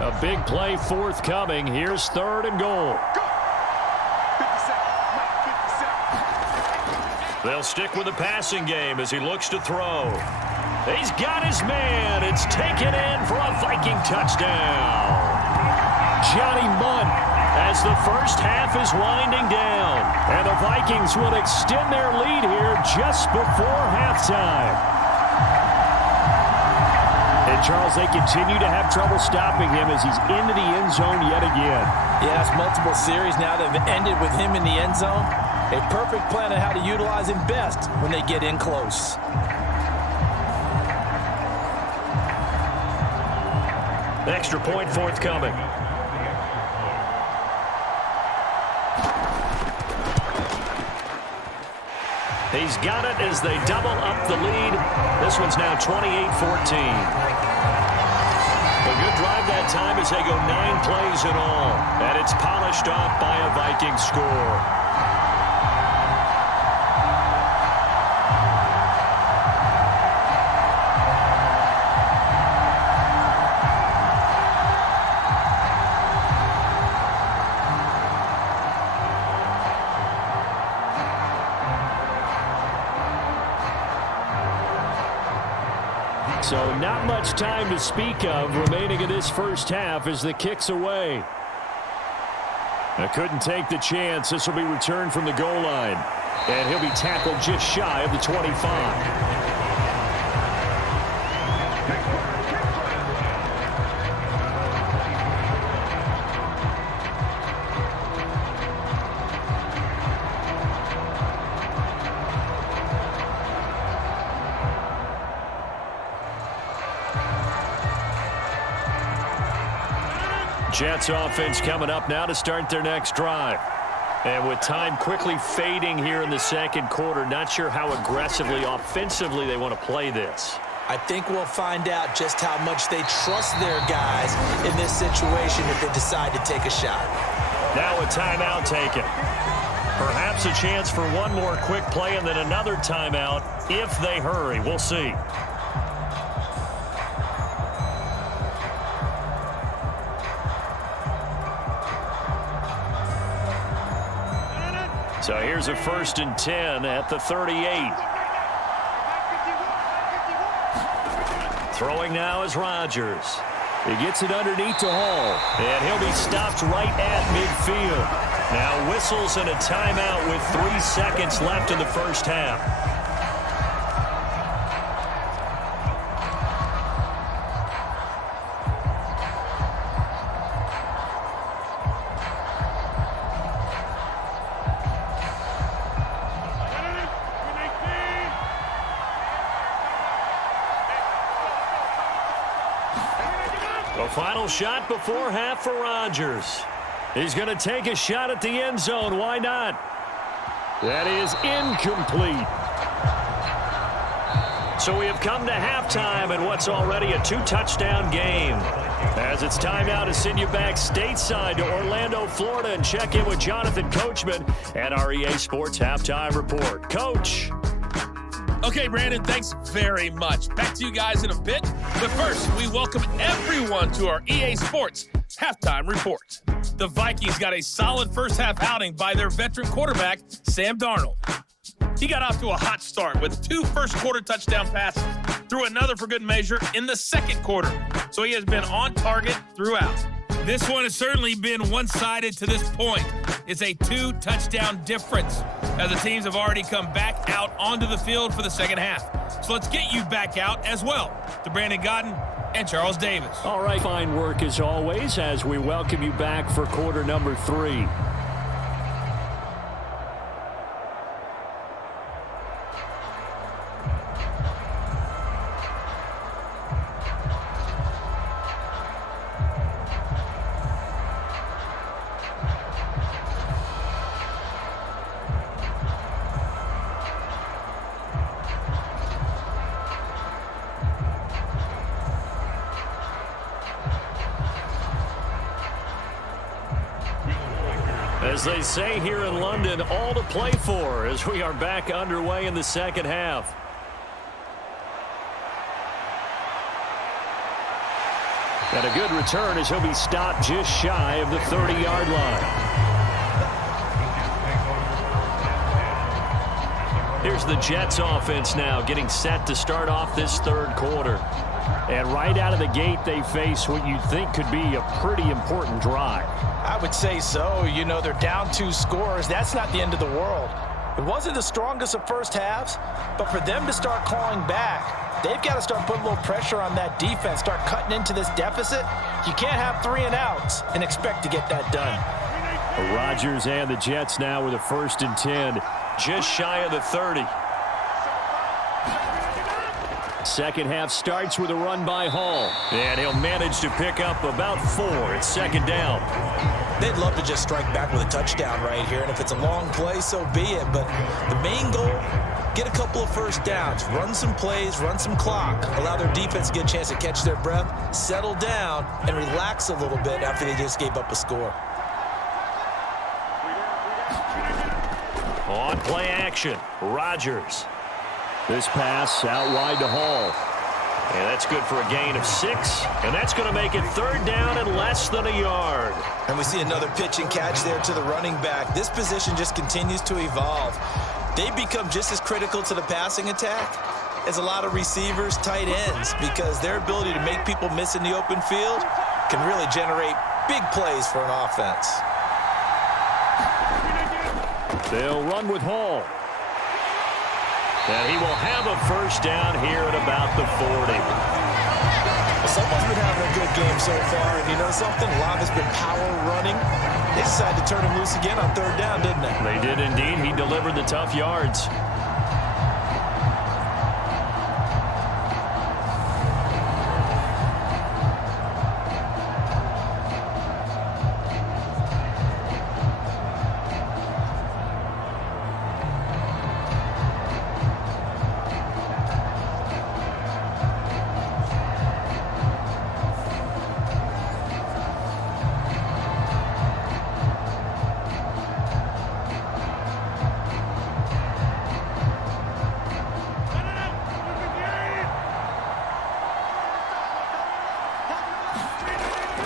A big play forthcoming. Here's 3rd and goal. They'll stick with the passing game as he looks to throw. He's got his man. It's taken in for a Viking touchdown. Johnny Mundt as the first half is winding down. And the Vikings will extend their lead here just before halftime. And, Charles, they continue to have trouble stopping him as he's into the end zone yet again. Yes, multiple series now that have ended with him in the end zone. A perfect plan on how to utilize him best when they get in close. Extra point forthcoming. He's got it as they double up the lead. This one's now 28-14. A good drive that time as they go 9 plays in all. And it's polished off by a Viking score. So not much time to speak of remaining in this first half as the kick's away. I couldn't take the chance. This will be returned from the goal line. And he'll be tackled just shy of the 25. Jets offense coming up now to start their next drive. And with time quickly fading here in the second quarter, not sure how aggressively, offensively they want to play this. I think we'll find out just how much they trust their guys in this situation if they decide to take a shot. Now a timeout taken. Perhaps a chance for one more quick play and then another timeout if they hurry. We'll see. So here's a 1st and 10 at the 38. Throwing now is Rodgers. He gets it underneath to Hall. And he'll be stopped right at midfield. Now whistles and a timeout with 3 seconds left in the first half. Final shot before half for Rodgers. He's going to take a shot at the end zone. Why not? That is incomplete. So we have come to halftime in what's already a 2-touchdown game. As it's time now to send you back stateside to Orlando, Florida, and check in with Jonathan Coachman at our EA Sports Halftime Report. Coach. Okay, Brandon, thanks very much. Back to you guys in a bit. But first, we welcome everyone to our EA Sports Halftime Report. The Vikings got a solid first-half outing by their veteran quarterback, Sam Darnold. He got off to a hot start with 2 first-quarter touchdown passes, threw another for good measure in the second quarter. So he has been on target throughout. This one has certainly been one-sided to this point. It's a 2-touchdown difference as the teams have already come back out onto the field for the second half. So let's get you back out as well to Brandon Godden and Charles Davis. All right, fine work as always as we welcome you back for quarter number 3. As they say here in London, all to play for as we are back underway in the second half. And a good return as he'll be stopped just shy of the 30-yard line. Here's the Jets offense now getting set to start off this third quarter. And right out of the gate, they face what you'd think could be a pretty important drive. I would say so. You know, they're down 2 scores. That's not the end of the world. It wasn't the strongest of first halves, but for them to start clawing back, they've got to start putting a little pressure on that defense, start cutting into this deficit. You can't have 3 and outs and expect to get that done. Rodgers and the Jets now with a 1st and 10. Just shy of the 30. Second half starts with a run by Hall. And he'll manage to pick up about 4. It's 2nd down. They'd love to just strike back with a touchdown right here. And if it's a long play, so be it. But the main goal, get a couple of first downs. Run some plays, run some clock. Allow their defense to get a chance to catch their breath, settle down, and relax a little bit after they just gave up a score. On play action, Rodgers. This pass out wide to Hall. And that's good for a gain of 6. And that's going to make it 3rd down and less than a yard. And we see another pitch and catch there to the running back. This position just continues to evolve. They become just as critical to the passing attack as a lot of receivers, tight ends, because their ability to make people miss in the open field can really generate big plays for an offense. They'll run with Hall. And he will have a 1st down here at about the 40. Well, someone's been having a good game so far, and you know something? A lot has been power running. They decided to turn him loose again on 3rd down, didn't they? They did indeed. He delivered the tough yards.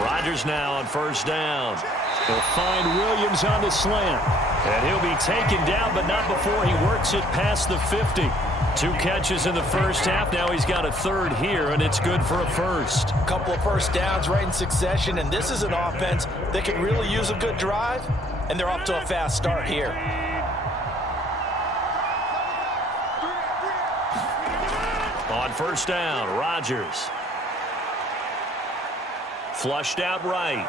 Rodgers now on 1st down. He'll find Williams on the slant. And he'll be taken down, but not before he works it past the 50. 2 catches in the 1st half. Now he's got a 3rd here, and it's good for a 1st. A couple of 1st downs right in succession, and this is an offense that could really use a good drive, and they're off to a fast start here. On 1st down, Rodgers. Flushed out right.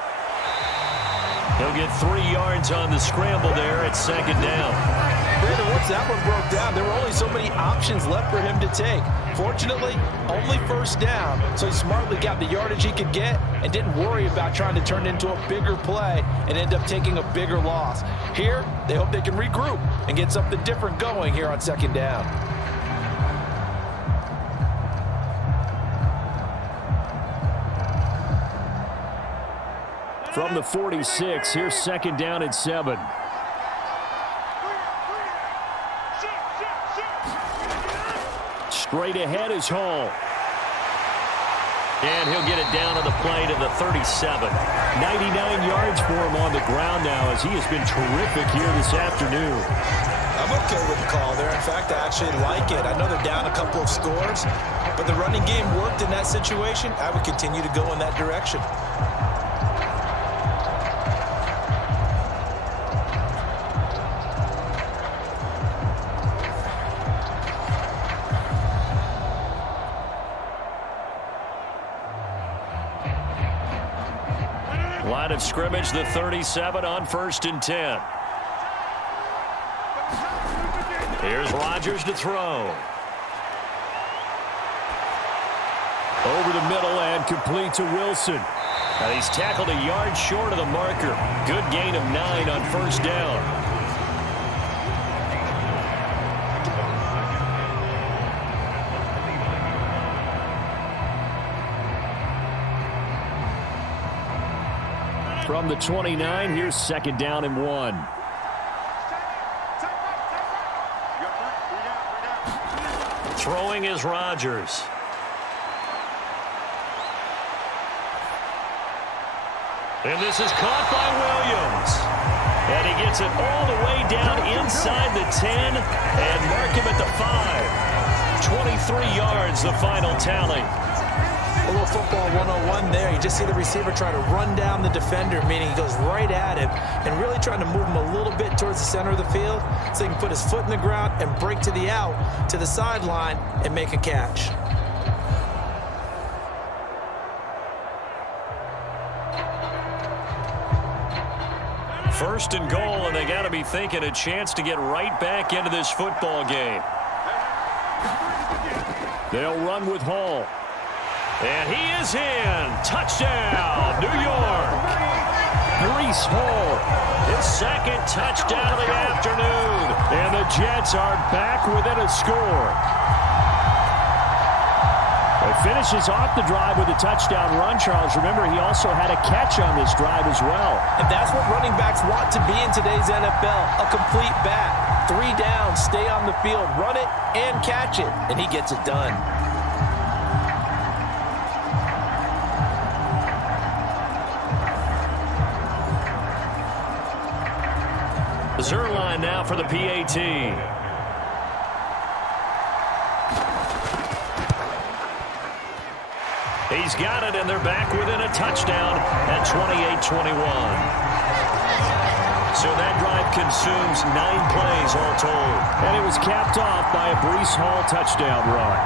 He'll get 3 yards on the scramble there at 2nd down. Brandon, once that one broke down, there were only so many options left for him to take. Fortunately, only 1st down, so he smartly got the yardage he could get and didn't worry about trying to turn it into a bigger play and end up taking a bigger loss. Here, they hope they can regroup and get something different going here on 2nd down. From the 46, here's 2nd down and 7. Straight ahead is Hall. And he'll get it down on the play to the 37. 99 yards for him on the ground now as he has been terrific here this afternoon. I'm okay with the call there. In fact, I actually like it. I know they're down a couple of scores, but the running game worked in that situation. I would continue to go in that direction. Line of scrimmage, the 37 on 1st and 10. Here's Rodgers to throw. Over the middle and complete to Wilson. And he's tackled a yard short of the marker. Good gain of 9 on 1st down. From the 29, here's 2nd down and 1. Throwing is Rodgers. And this is caught by Williams. And he gets it all the way down inside the 10 and mark him at the 5. 23 yards, the final tally. A little football 101 there. You just see the receiver try to run down the defender, meaning he goes right at him and really trying to move him a little bit towards the center of the field so he can put his foot in the ground and break to the out, to the sideline, and make a catch. First and goal, and they got to be thinking a chance to get right back into this football game. They'll run with Hall. And he is in. Touchdown, New York. Breece Hall, his second touchdown of the afternoon. And the Jets are back within a score. He finishes off the drive with a touchdown run, Charles. Remember, he also had a catch on this drive as well. And that's what running backs want to be in today's NFL, a complete back. 3 downs, stay on the field, run it, and catch it. And he gets it done. Zerline now for the PAT. He's got it, and they're back within a touchdown at 28-21. So that drive consumes 9 plays all told. And it was capped off by a Breece Hall touchdown run.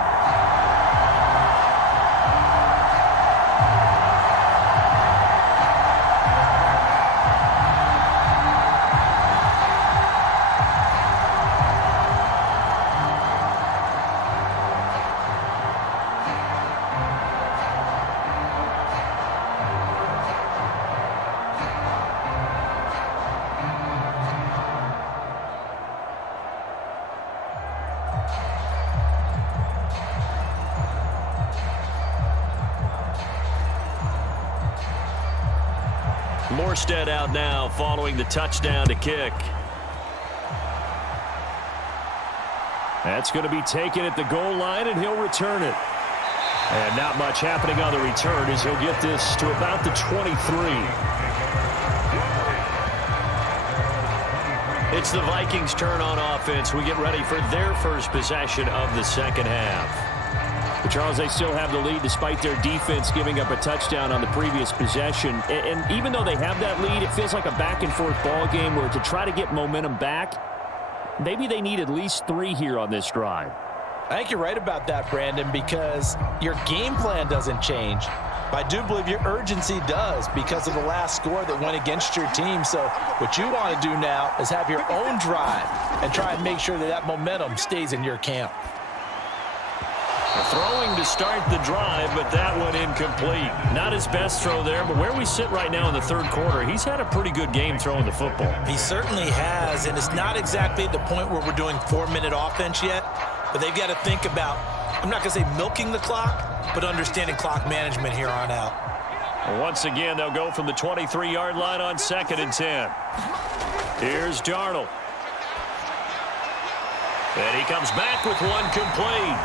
Morstead out now following the touchdown to kick. That's going to be taken at the goal line, and he'll return it. And not much happening on the return as he'll get this to about the 23. It's the Vikings' turn on offense. We get ready for their first possession of the second half. But Charles, they still have the lead despite their defense giving up a touchdown on the previous possession. And even though they have that lead, it feels like a back-and-forth ball game where to try to get momentum back, maybe they need at least 3 here on this drive. I think you're right about that, Brandon, because your game plan doesn't change. But I do believe your urgency does because of the last score that went against your team. So what you want to do now is have your own drive and try and make sure that that momentum stays in your camp. Throwing to start the drive, but that one incomplete. Not his best throw there, but where we sit right now in the third quarter, he's had a pretty good game throwing the football. He certainly has, and it's not exactly the point where we're doing 4-minute offense yet, but they've got to think about, I'm not going to say milking the clock, but understanding clock management here on out. Once again, they'll go from the 23-yard line on 2nd and 10. Here's Darnold. And he comes back with one complete.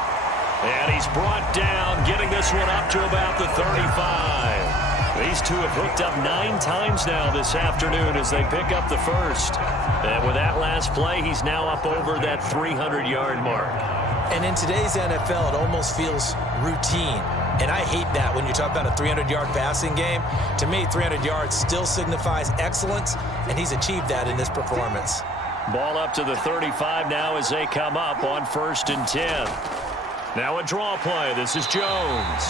And he's brought down, getting this one up to about the 35. These two have hooked up 9 times now this afternoon as they pick up the first. And with that last play, he's now up over that 300-yard mark. And in today's NFL, it almost feels routine. And I hate that when you talk about a 300-yard passing game. To me, 300 yards still signifies excellence, and he's achieved that in this performance. Ball up to the 35 now as they come up on 1st and 10. Now a draw play. This is Jones.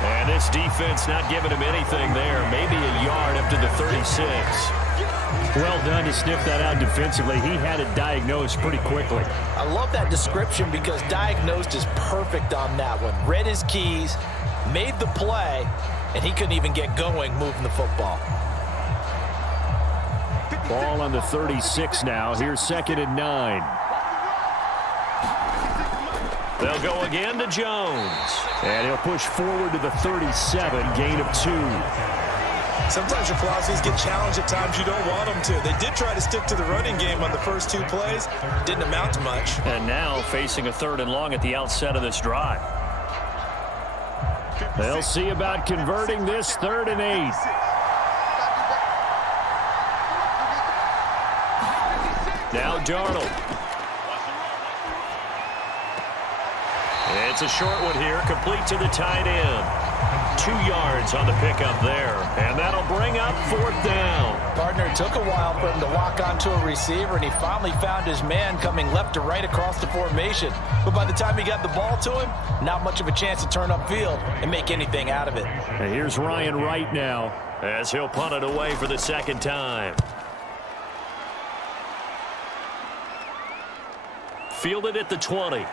And this defense not giving him anything there. Maybe a yard up to the 36. Well done to sniff that out defensively. He had it diagnosed pretty quickly. I love that description because diagnosed is perfect on that one. Read his keys, made the play, and he couldn't even get going moving the football. Ball on the 36 now. Here's 2nd and 9. They'll go again to Jones. And he'll push forward to the 37, gain of 2. Sometimes your philosophies get challenged at times you don't want them to. They did try to stick to the running game on the first 2 plays. Didn't amount to much. And now facing a 3rd and long at the outset of this drive. They'll see about converting this 3rd and 8. Now Darnold. It's a short one here, complete to the tight end. 2 yards on the pickup there, and that'll bring up 4th down. Partner, took a while for him to lock onto a receiver, and he finally found his man coming left to right across the formation. But by the time he got the ball to him, not much of a chance to turn upfield and make anything out of it. And here's Ryan Wright now, as he'll punt it away for the 2nd time. Fielded at the 20.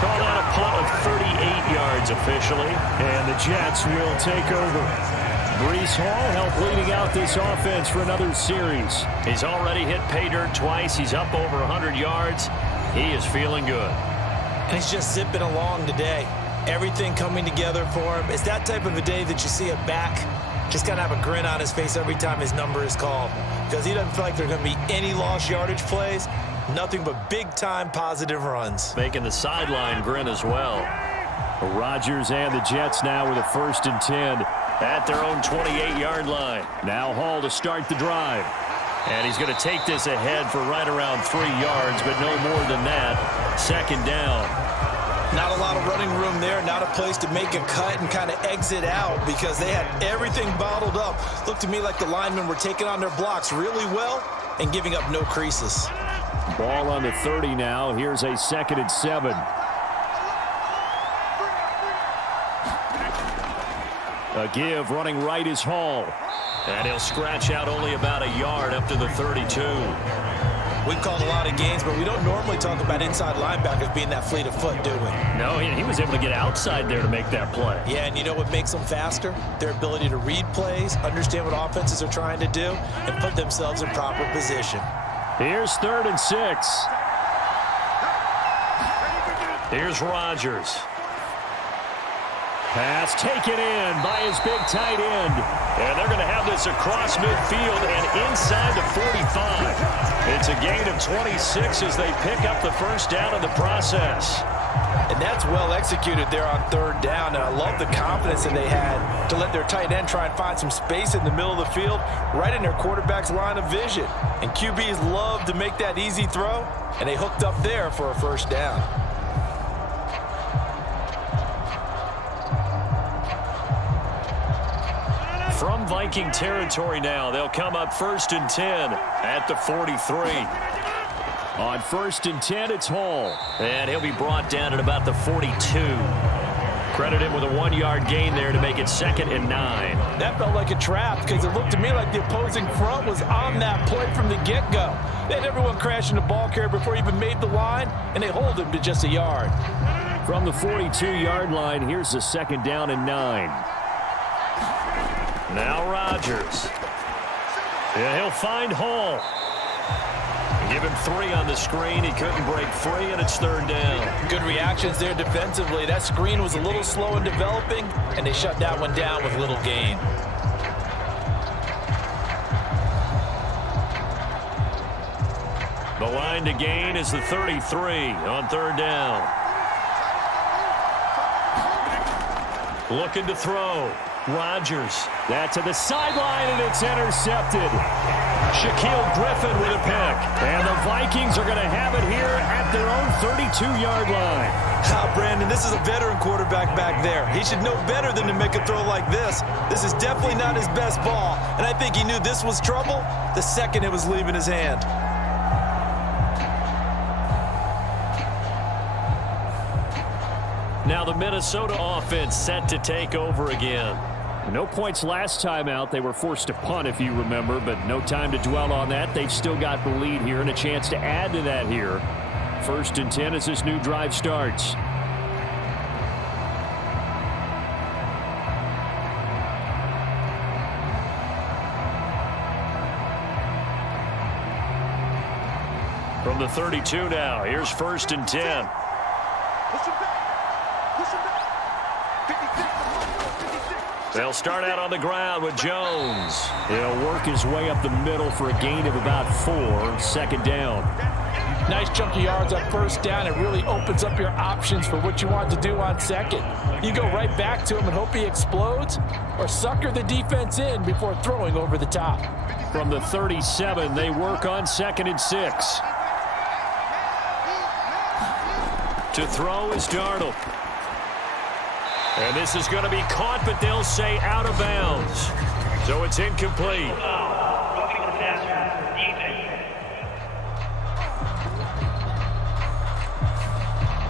Call that a punt of 38 yards officially. And the Jets will take over. Breece Hall helped leading out this offense for another series. He's already hit pay dirt twice. He's up over 100 yards. He is feeling good. And he's just zipping along today. Everything coming together for him. It's that type of a day that you see a back just kind of have a grin on his face every time his number is called. Because he doesn't feel like there are going to be any lost yardage plays. Nothing but big-time positive runs. Making the sideline grin as well. Rodgers and the Jets now with a 1st and 10. At their own 28-yard line. Now Hall to start the drive. And he's going to take this ahead for right around 3 yards, but no more than that. 2nd down. Not a lot of running room there. Not a place to make a cut and kind of exit out because they had everything bottled up. Looked to me like the linemen were taking on their blocks really well and giving up no creases. Ball on the 30 now. Here's a 2nd and 7. A give running right is Hall. And he'll scratch out only about a yard up to the 32. We've called a lot of games, but we don't normally talk about inside linebackers being that fleet of foot, do we? No, he was able to get outside there to make that play. Yeah, and you know what makes them faster? Their ability to read plays, understand what offenses are trying to do, and put themselves in proper position. Here's 3rd and 6. Here's Rodgers. Pass taken in by his big tight end. And they're going to have this across midfield and inside the 45. It's a gain of 26 as they pick up the 1st down in the process. And that's well executed there on 3rd down. And I love the confidence that they had to let their tight end try and find some space in the middle of the field, right in their quarterback's line of vision. And QBs love to make that easy throw, and they hooked up there for a 1st down. From Viking territory now, they'll come up 1st and 10 at the 43. On 1st and 10, it's Hall. And he'll be brought down at about the 42. Credit him with a 1-yard gain there to make it 2nd and 9. That felt like a trap because it looked to me like the opposing front was on that play from the get-go. They had everyone crashing the ball carrier before he even made the line, and they hold him to just a yard. From the 42-yard line, here's the 2nd down and 9. Now Rodgers. Yeah, he'll find Hall. Give him 3 on the screen. He couldn't break free, and it's 3rd down. Good reactions there defensively. That screen was a little slow in developing, and they shut that one down with little gain. The line to gain is the 33 on 3rd down. Looking to throw. Rodgers. That to the sideline, and it's intercepted. Shaquille Griffin with a pick. And the Vikings are going to have it here at their own 32-yard line. Brandon, this is a veteran quarterback back there. He should know better than to make a throw like this. This is definitely not his best ball, and I think he knew this was trouble the second it was leaving his hand. Now the Minnesota offense set to take over again. No points last time out. They were forced to punt, if you remember, but no time to dwell on that. They've still got the lead here and a chance to add to that here. 1st and 10 as this new drive starts. From the 32 now, here's 1st and 10. They'll start out on the ground with Jones. He'll work his way up the middle for a gain of about 4. Second down. Nice chunk of yards on first down. It really opens up your options for what you want to do on second. You go right back to him and hope he explodes, or sucker the defense in before throwing over the top. From the 37, they work on 2nd and 6. To throw is Darnold. And this is going to be caught, but they'll say out of bounds. So it's incomplete.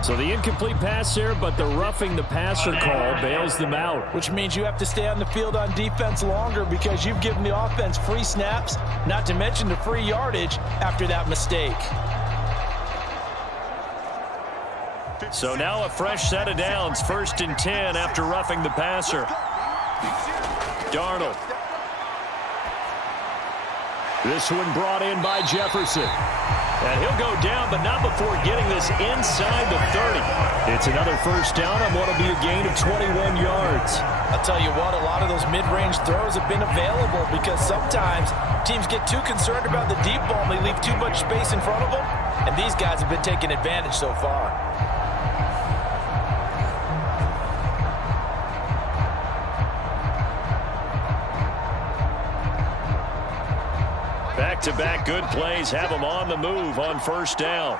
So the incomplete pass there, but the roughing the passer call bails them out. Which means you have to stay on the field on defense longer because you've given the offense free snaps, not to mention the free yardage after that mistake. So now a fresh set of downs, 1st and 10 after roughing the passer. Darnold. This one brought in by Jefferson. And he'll go down, but not before getting this inside the 30. It's another first down on what will be a gain of 21 yards. I'll tell you what, a lot of those mid-range throws have been available because sometimes teams get too concerned about the deep ball and they leave too much space in front of them, and these guys have been taking advantage so far. Back-to-back good plays have them on the move on first down.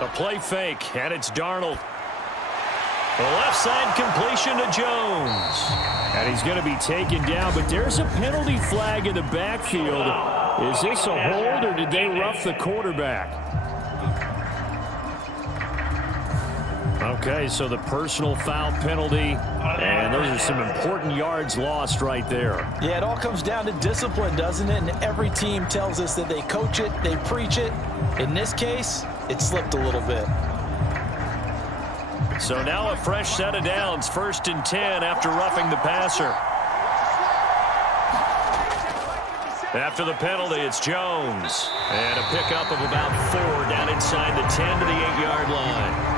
A play fake, and it's Darnold. The left side completion to Jones. And he's going to be taken down, but there's a penalty flag in the backfield. Is this a hold, or did they rough the quarterback? Okay, so the personal foul penalty, and those are some important yards lost right there. Yeah, it all comes down to discipline, doesn't it? And every team tells us that they coach it, they preach it. In this case, it slipped a little bit. So now a fresh set of downs, 1st and 10 after roughing the passer. After the penalty, it's Jones. And a pickup of about 4 down inside the 10 to the 8-yard line.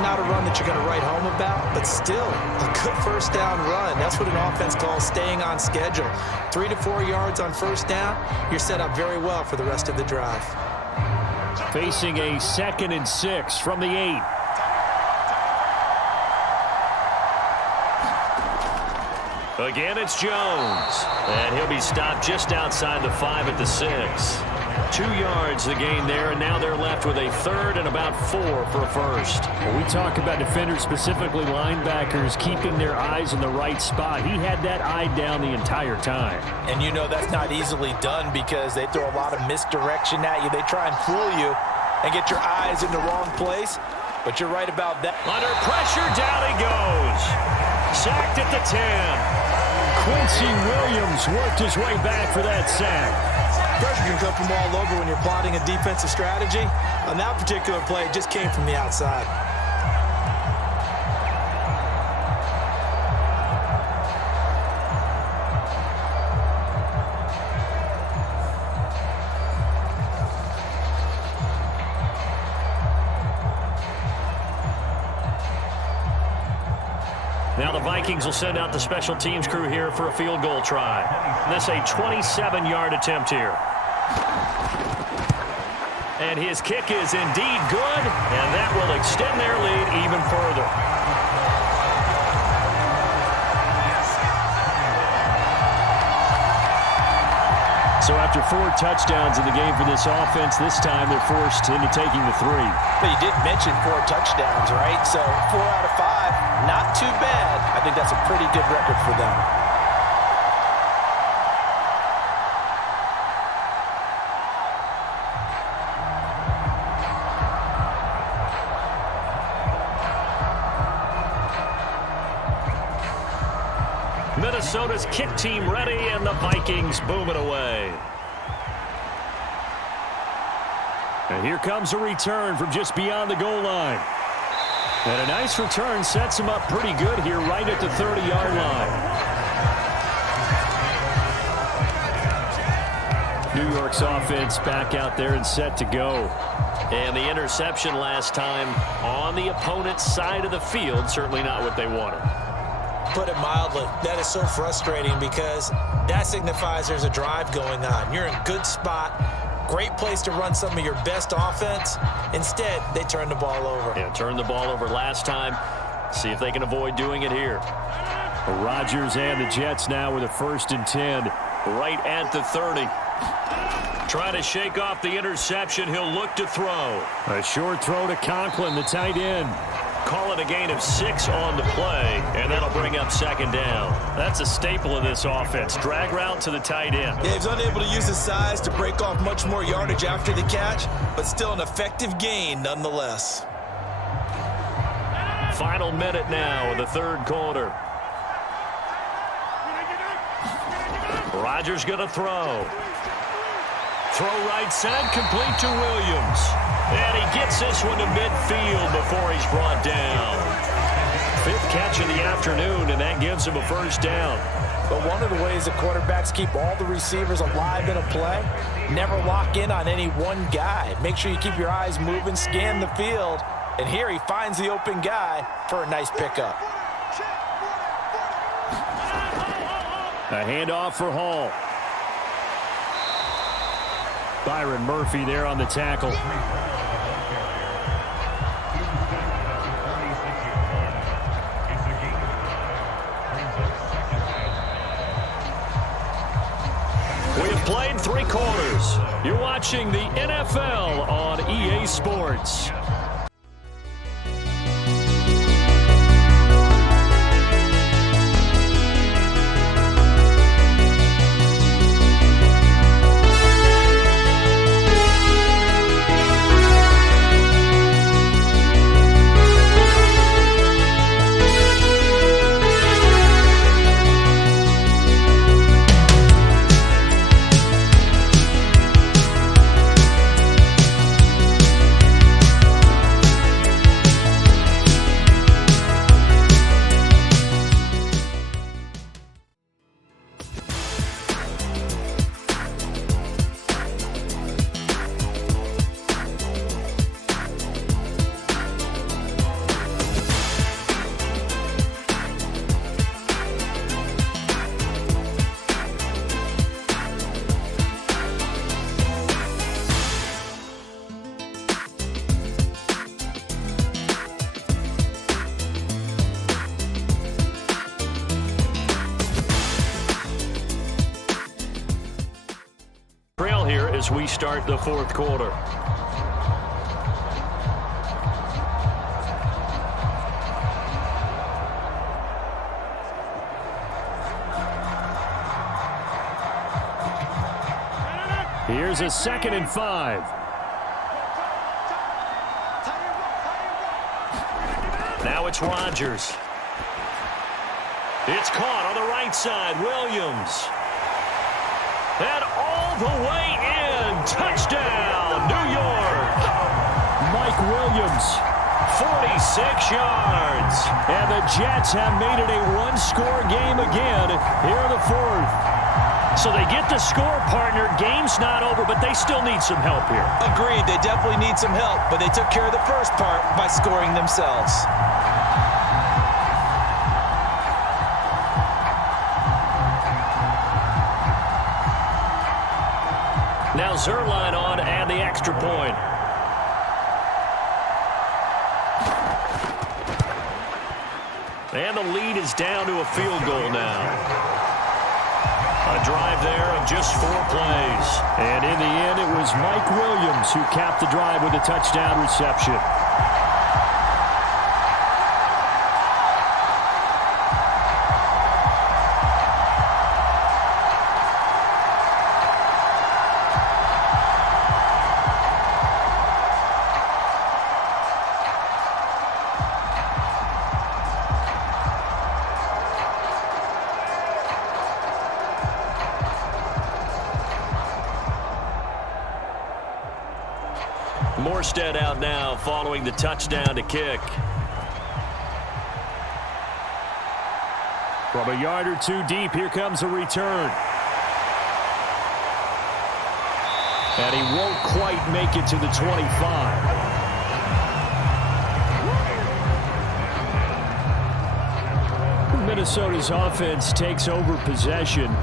Not a run that you're going to write home about, but still a good first down run. That's what an offense calls staying on schedule. 3 to 4 yards on first down, you're set up very well for the rest of the drive. Facing a 2nd and 6 from the 8. Again, it's Jones. And he'll be stopped just outside the 5 at the 6. 2 yards the gain there, and now they're left with a 3rd and about 4 for a first. When we talk about defenders, specifically linebackers, keeping their eyes in the right spot, he had that eye down the entire time. And you know that's not easily done because they throw a lot of misdirection at you. They try and fool you and get your eyes in the wrong place. But you're right about that. Under pressure, down he goes. Sacked at the 10. Quincy Williams worked his way back for that sack. Pressure can come from all over when you're plotting a defensive strategy. On that particular play, it just came from the outside. Now the Vikings will send out the special teams crew here for a field goal try. This a 27-yard attempt here. And his kick is indeed good, and that will extend their lead even further. So after 4 touchdowns in the game for this offense, this time they're forced into taking the 3. But you did mention 4 touchdowns, right? So 4 out of 5, not too bad. I think that's a pretty good record for them. Minnesota's kick team ready, and the Vikings boom it away. And here comes a return from just beyond the goal line. And a nice return sets him up pretty good here right at the 30-yard line. New York's offense back out there and set to go. And the interception last time on the opponent's side of the field, certainly not what they wanted. Put it mildly, that is so frustrating because that signifies there's a drive going on. You're in a good spot, great place to run some of your best offense. Instead, they turn the ball over. Yeah, turned the ball over last time. See if they can avoid doing it here. Rodgers and the Jets now with a 1st and 10. Right at the 30. Trying to shake off the interception. He'll look to throw. A short throw to Conklin, the tight end. Call it a gain of 6 on the play, and that'll bring up 2nd down. That's a staple of this offense. Drag route to the tight end. Yeah, he's unable to use his size to break off much more yardage after the catch, but still an effective gain nonetheless. Final minute now of the 3rd quarter. Rodgers going to throw. Throw right side, complete to Williams. And he gets this one to midfield before he's brought down. 5th catch of the afternoon, and that gives him a 1st down. But one of the ways that quarterbacks keep all the receivers alive in a play, never lock in on any one guy. Make sure you keep your eyes moving, scan the field, and here he finds the open guy for a nice pickup. A handoff for Hall. Byron Murphy there on the tackle. We have played 3 quarters. You're watching the NFL on EA Sports. As we start the 4th quarter. Here's a 2nd and 5. Now it's Rodgers. It's caught on the right side. Williams. And all the way in. Touchdown, New York. Mike Williams. 46 yards. And the Jets have made it a 1-score game again here in the 4th. So they get the score, partner. Game's not over, but they still need some help here. Agreed, they definitely need some help, but they took care of the first part by scoring themselves. Now Zerline on and the extra point. And the lead is down to a field goal now. A drive there of just 4 plays. And in the end, it was Mike Williams who capped the drive with a touchdown reception. Morstead out now following the touchdown to kick. From a yard or 2 deep, here comes a return. And he won't quite make it to the 25. Minnesota's offense takes over possession.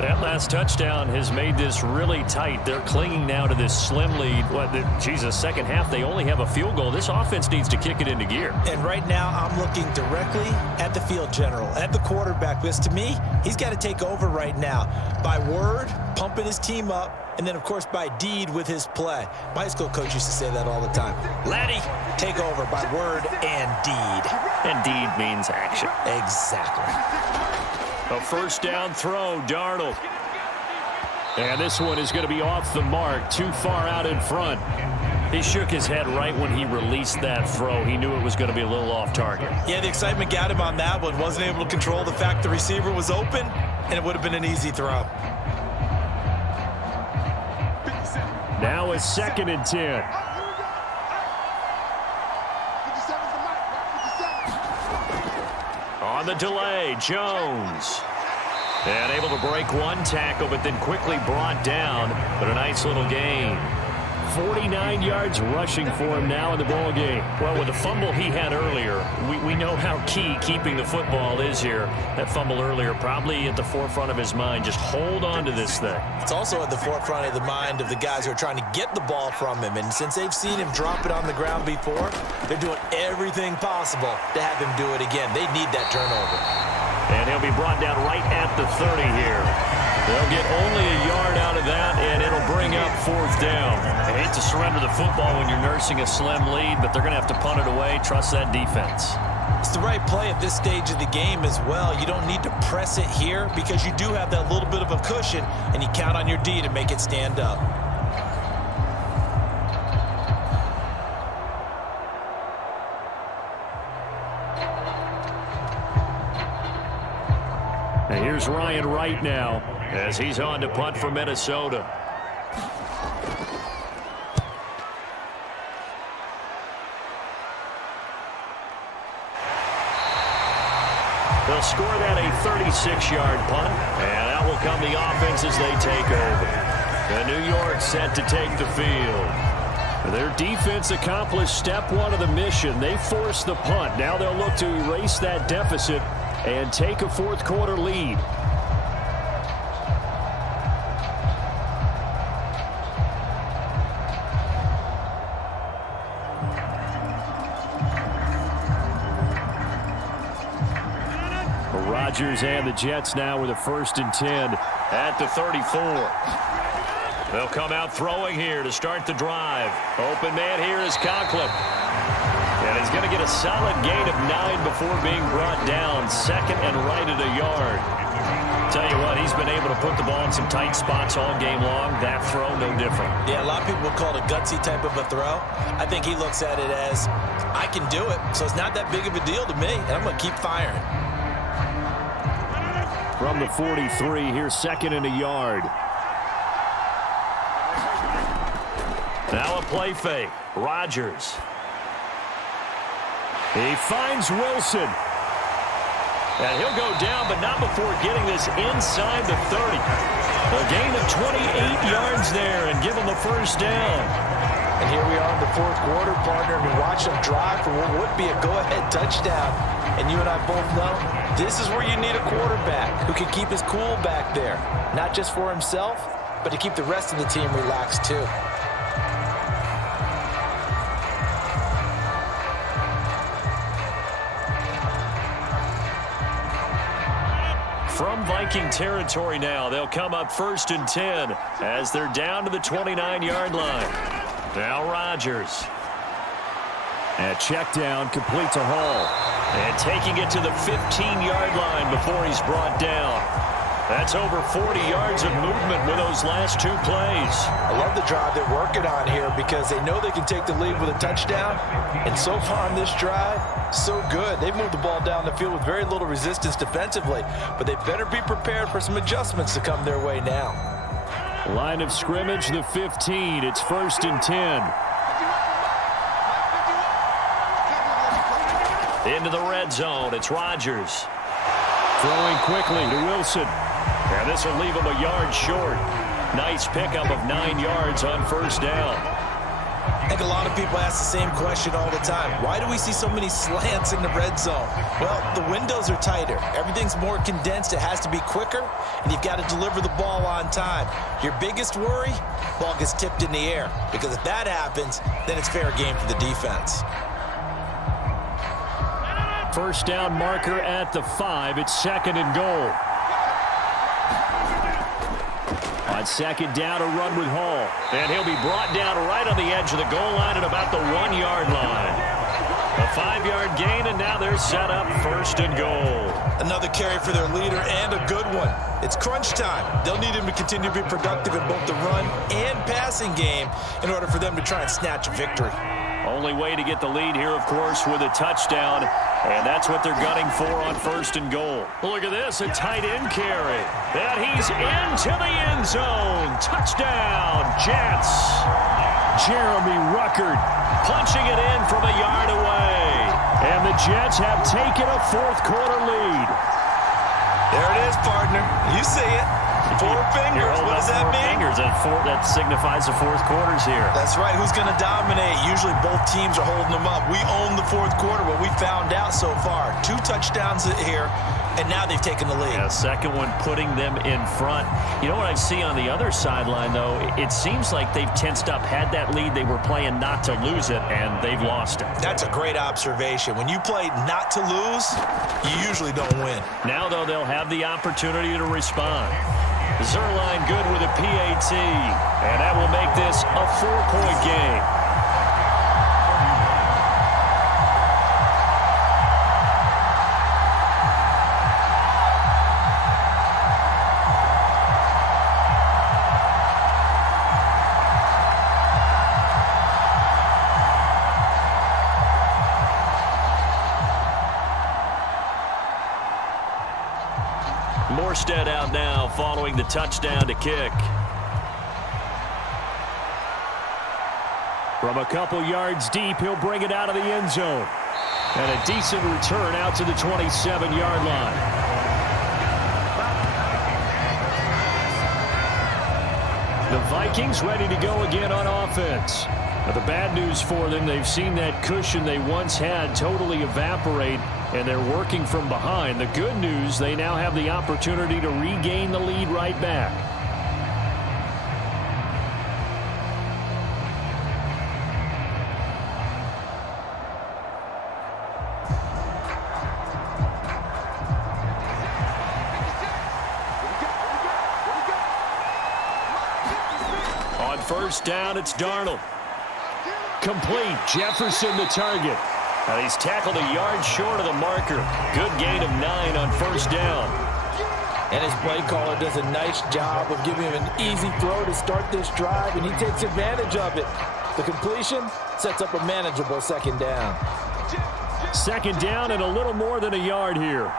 That last touchdown has made this really tight. They're clinging now to this slim lead. Second half, they only have a field goal. This offense needs to kick it into gear. And right now, I'm looking directly at the field general, at the quarterback. Because to me, he's got to take over right now. By word, pumping his team up, and then, of course, by deed with his play. My high school coach used to say that all the time. Laddie, take over by word and deed. And deed means action. Exactly. A first down throw, Darnold. And this one is going to be off the mark, too far out in front. He shook his head right when he released that throw. He knew it was going to be a little off target. Yeah, the excitement got him on that one. Wasn't able to control the fact the receiver was open, and it would have been an easy throw. Now it's 2nd and 10. On the delay, Jones. And able to break one tackle, but then quickly brought down. But a nice little gain. 49 yards rushing for him now in the ball game. Well, with the fumble he had earlier, we know how key keeping the football is here. That fumble earlier probably at the forefront of his mind. Just hold on to this thing. It's also at the forefront of the mind of the guys who are trying to get the ball from him. And since they've seen him drop it on the ground before, they're doing everything possible to have him do it again. They need that turnover. And he'll be brought down right at the 30 here. They'll get only a yard out of that, and it'll bring up 4th down. I hate to surrender the football when you're nursing a slim lead, but they're going to have to punt it away. Trust that defense. It's the right play at this stage of the game as well. You don't need to press it here because you do have that little bit of a cushion, and you count on your D to make it stand up. And here's Ryan Wright now, as he's on to punt for Minnesota. They'll score that a 36-yard punt, and out will come the offense as they take over. The New York set to take the field. their defense accomplished step 1 of the mission. They forced the punt. Now they'll look to erase that deficit and take a 4th quarter lead. Rodgers and the Jets now with a 1st and 10 at the 34. They'll come out throwing here to start the drive. Open man here is Conklin. And he's going to get a solid gain of 9 before being brought down. 2nd and right at a yard. Tell you what, he's been able to put the ball in some tight spots all game long. That throw, no different. Yeah, a lot of people would call it a gutsy type of a throw. I think he looks at it as, I can do it, so it's not that big of a deal to me, and I'm going to keep firing. From the 43, here's 2nd and a yard. Now a play fake. Rodgers. He finds Wilson. And he'll go down, but not before getting this inside the 30. A gain of 28 yards there and give him a 1st down. And here we are in the 4th quarter, partner, and we watch them drive for what would be a go-ahead touchdown. And you and I both know this is where you need a quarterback who can keep his cool back there. Not just for himself, but to keep the rest of the team relaxed too. From Viking territory now, they'll come up 1st and 10 as they're down to the 29-yard line. Now Rodgers. And check down, complete to Hall. And taking it to the 15-yard line before he's brought down. That's over 40 yards of movement with those last 2 plays. I love the drive they're working on here because they know they can take the lead with a touchdown. And so far on this drive, so good. They've moved the ball down the field with very little resistance defensively. But they better be prepared for some adjustments to come their way now. Line of scrimmage, the 15. It's 1st and 10. Into the red zone, it's Rodgers. Throwing quickly to Wilson. And this will leave him a yard short. Nice pickup of 9 yards on first down. I think a lot of people ask the same question all the time. Why do we see so many slants in the red zone? Well, the windows are tighter. Everything's more condensed. It has to be quicker, and you've got to deliver the ball on time. Your biggest worry, ball gets tipped in the air, because if that happens, then it's fair game for the defense. First down marker at the 5. It's 2nd and goal. On 2nd down, a run with Hall. And he'll be brought down right on the edge of the goal line at about the 1-yard line. A 5-yard gain, and now they're set up 1st and goal. Another carry for their leader, and a good one. It's crunch time. They'll need him to continue to be productive in both the run and passing game in order for them to try and snatch a victory. Only way to get the lead here, of course, with a touchdown. And that's what they're gunning for on 1st and goal. Look at this, a tight end carry. And he's into the end zone. Touchdown, Jets. Jeremy Ruckert punching it in from a yard away. And the Jets have taken a 4th quarter lead. There it is, partner. You see it. 4 fingers. What does that mean? 4 fingers. That signifies the 4th quarter's here. That's right. Who's going to dominate? Usually both teams are holding them up. We own the 4th quarter. What we found out so far, 2 touchdowns here, and now they've taken the lead. Yeah, second one putting them in front. You know what I see on the other sideline, though? It seems like they've tensed up, had that lead. They were playing not to lose it, and they've lost it. That's a great observation. When you play not to lose, you usually don't win. Now, though, they'll have the opportunity to respond. Zerline good with a PAT, and that will make this a 4-point game. Morstead out now following the touchdown to kick. From a couple yards deep, he'll bring it out of the end zone. And a decent return out to the 27-yard line. The Vikings ready to go again on offense. Now, the bad news for them, they've seen that cushion they once had totally evaporate, and they're working from behind. The good news, they now have the opportunity to regain the lead right back. On first down, it's Darnold. Complete. Jefferson the target. And he's tackled a yard short of the marker. Good gain of 9 on first down. And his play caller does a nice job of giving him an easy throw to start this drive, and he takes advantage of it. The completion sets up a manageable 2nd down. 2nd down and a little more than a yard here.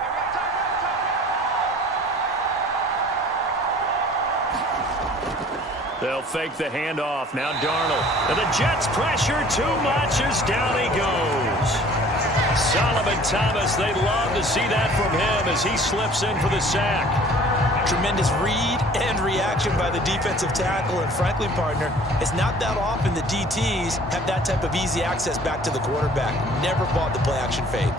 They'll fake the handoff. Now Darnold. And the Jets pressure too much as down he goes. Solomon Thomas, they'd love to see that from him as he slips in for the sack. Tremendous read and reaction by the defensive tackle. And frankly, partner, it's not that often the DTs have that type of easy access back to the quarterback. Never bought the play action fade.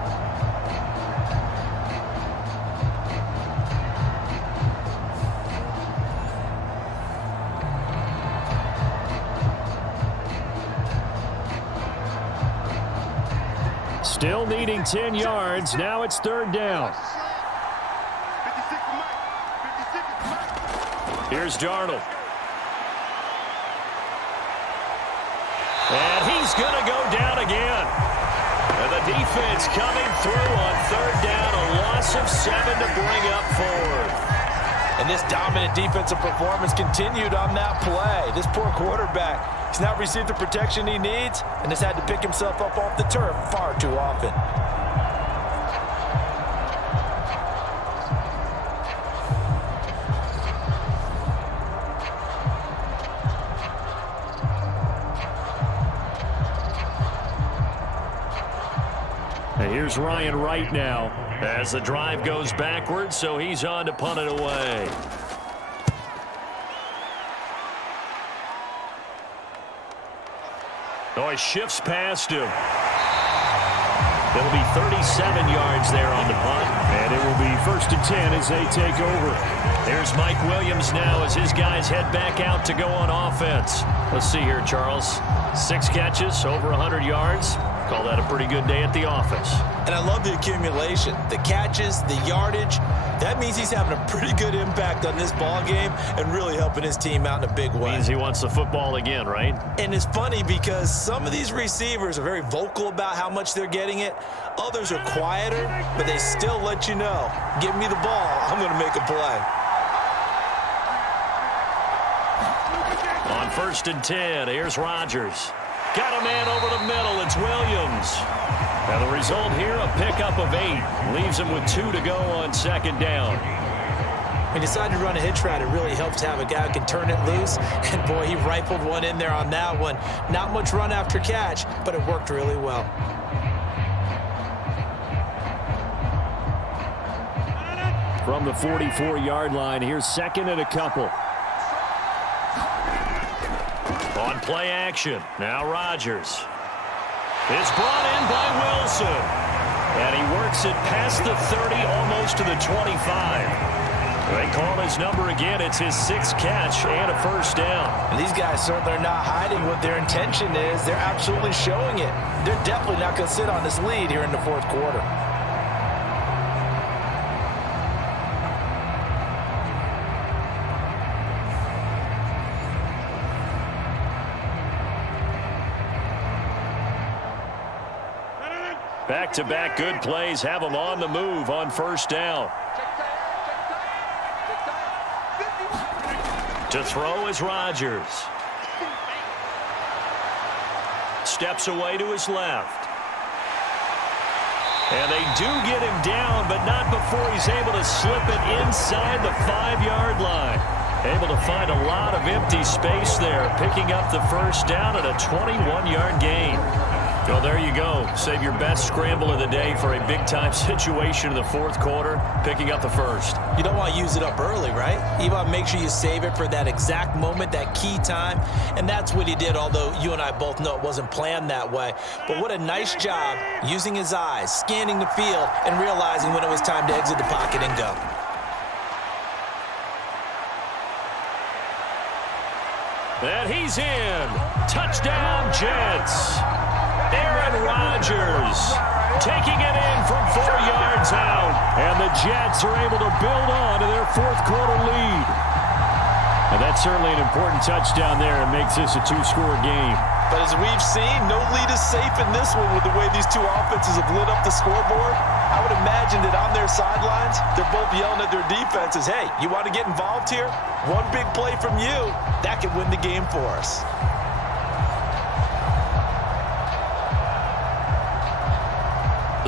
Still needing 10 yards. Now it's 3rd down. Here's Darnold. And he's going to go down again. And the defense coming through on 3rd down. A loss of 7 to bring up 4th. And this dominant defensive performance continued on that play. This poor quarterback, he's not received the protection he needs and has had to pick himself up off the turf far too often. And here's Ryan Wright now. As the drive goes backwards, so he's on to punt it away. he shifts past him. It'll be 37 yards there on the punt. And it will be 1st and 10 as they take over. There's Mike Williams now as his guys head back out to go on offense. Let's see here, Charles. 6 catches, over 100 yards. Call that a pretty good day at the office. And I love the accumulation, the catches, the yardage. That means he's having a pretty good impact on this ball game and really helping his team out in a big way. Means he wants the football again, right? And it's funny because some of these receivers are very vocal about how much they're getting it. Others are quieter, but they still let you know, give me the ball, I'm going to make a play. On 1st and 10, here's Rodgers. Got a man over the middle. It's Williams. And the result here, a pickup of 8. Leaves him with 2 to go on 2nd down. He decided to run a hitch route. It really helps to have a guy who can turn it loose. And, boy, he rifled one in there on that one. Not much run after catch, but it worked really well. From the 44-yard line, here's 2nd and a couple. On play action, now Rodgers. It's brought in by Wilson. And he works it past the 30, almost to the 25. They call his number again. It's his 6th catch and a 1st down. And these guys certainly are not hiding what their intention is. They're absolutely showing it. They're definitely not going to sit on this lead here in the 4th quarter. Back-to-back good plays have him on the move on 1st down. To throw is Rodgers. Steps away to his left. And they do get him down, but not before he's able to slip it inside the 5-yard line. Able to find a lot of empty space there, picking up the 1st down and a 21-yard gain. Well, there you go. Save your best scramble of the day for a big-time situation in the 4th quarter, picking up the 1st. You don't want to use it up early, right? You want to make sure you save it for that exact moment, that key time. And that's what he did, although you and I both know it wasn't planned that way. But what a nice job using his eyes, scanning the field, and realizing when it was time to exit the pocket and go. And he's in. Touchdown, Jets. Aaron Rodgers taking it in from 4 yards out. And the Jets are able to build on to their 4th quarter lead. And that's certainly an important touchdown there. It makes this a 2-score game. But as we've seen, no lead is safe in this one with the way these two offenses have lit up the scoreboard. I would imagine that on their sidelines, they're both yelling at their defenses, hey, you want to get involved here? One big play from you, that could win the game for us.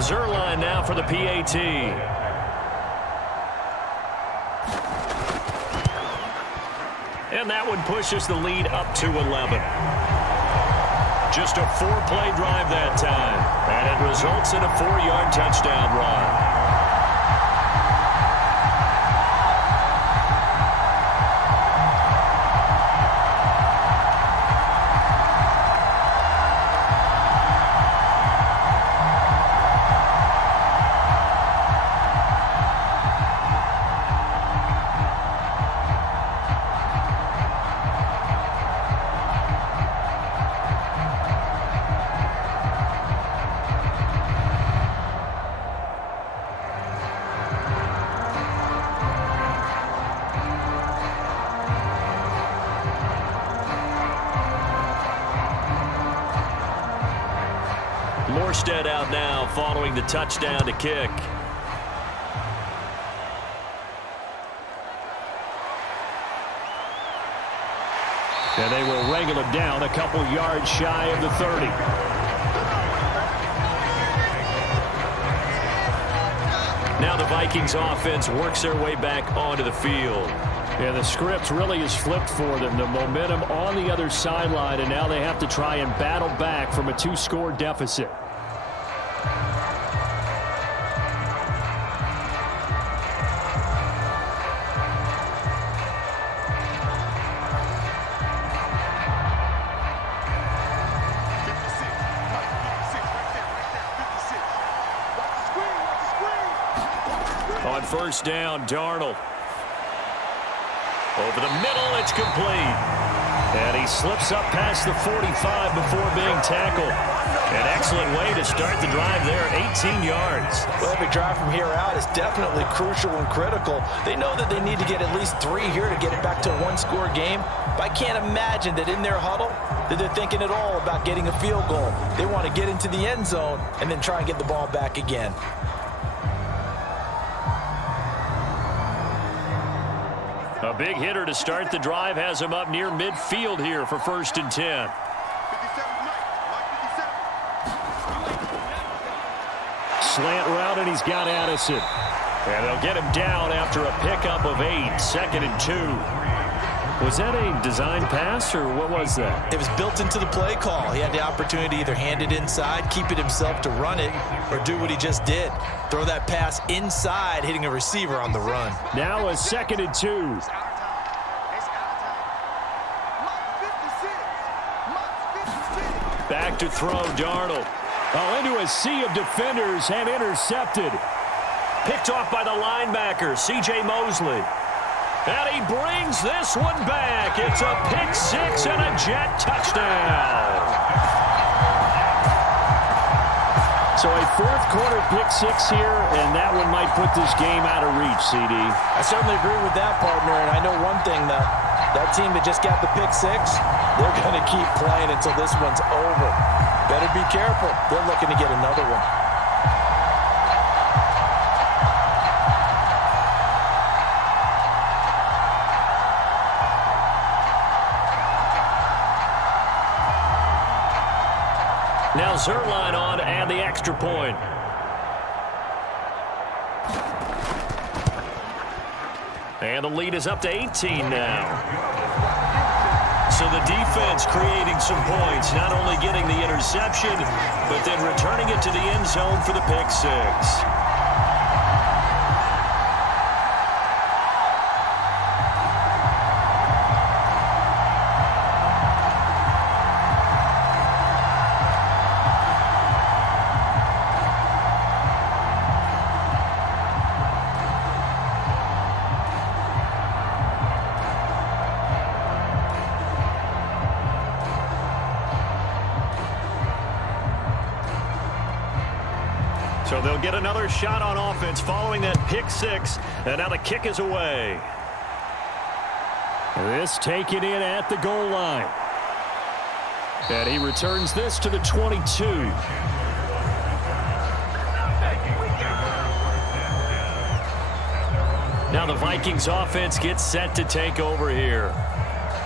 Zerline now for the PAT. And that one pushes the lead up to 11. Just a 4-play drive that time. And it results in a 4-yard touchdown run. Morstead out now following the touchdown to kick. And they will wrangle him down a couple yards shy of the 30. Now the Vikings offense works their way back onto the field. And the script really is flipped for them. The momentum on the other sideline, and now they have to try and battle back from a 2-score deficit. On first down, Darnold. Over the middle, it's complete. And he slips up past the 45 before being tackled. An excellent way to start the drive there, 18 yards. Well, every drive from here out is definitely crucial and critical. They know that they need to get at least 3 here to get it back to a one-score game. But I can't imagine that in their huddle that they're thinking at all about getting a field goal. They want to get into the end zone and then try and get the ball back again. A big hitter to start the drive has him up near midfield here for 1st and 10. Slant route, and he's got Addison. And they'll get him down after a pickup of 8, 2nd and 2. Was that a design pass, or what was that? It was built into the play call. He had the opportunity to either hand it inside, keep it himself to run it, or do what he just did. Throw that pass inside, hitting a receiver on the run. Now a 2nd and 2. Back to throw, Darnold. Oh, into a sea of defenders and intercepted. Picked off by the linebacker, C.J. Mosley. And he brings this one back. It's a pick 6 and a Jet touchdown. So a 4th quarter pick 6 here, and that one might put this game out of reach, CD. I certainly agree with that, partner, and I know one thing, that team that just got the pick 6, they're going to keep playing until this one's over. Better be careful. They're looking to get another one. Now Zerline on to add the extra point. And the lead is up to 18 now. So the defense creating some points, not only getting the interception, but then returning it to the end zone for the pick 6. So they'll get another shot on offense following that pick 6, and now the kick is away. This taken in at the goal line. And he returns this to the 22. Now the Vikings offense gets set to take over here.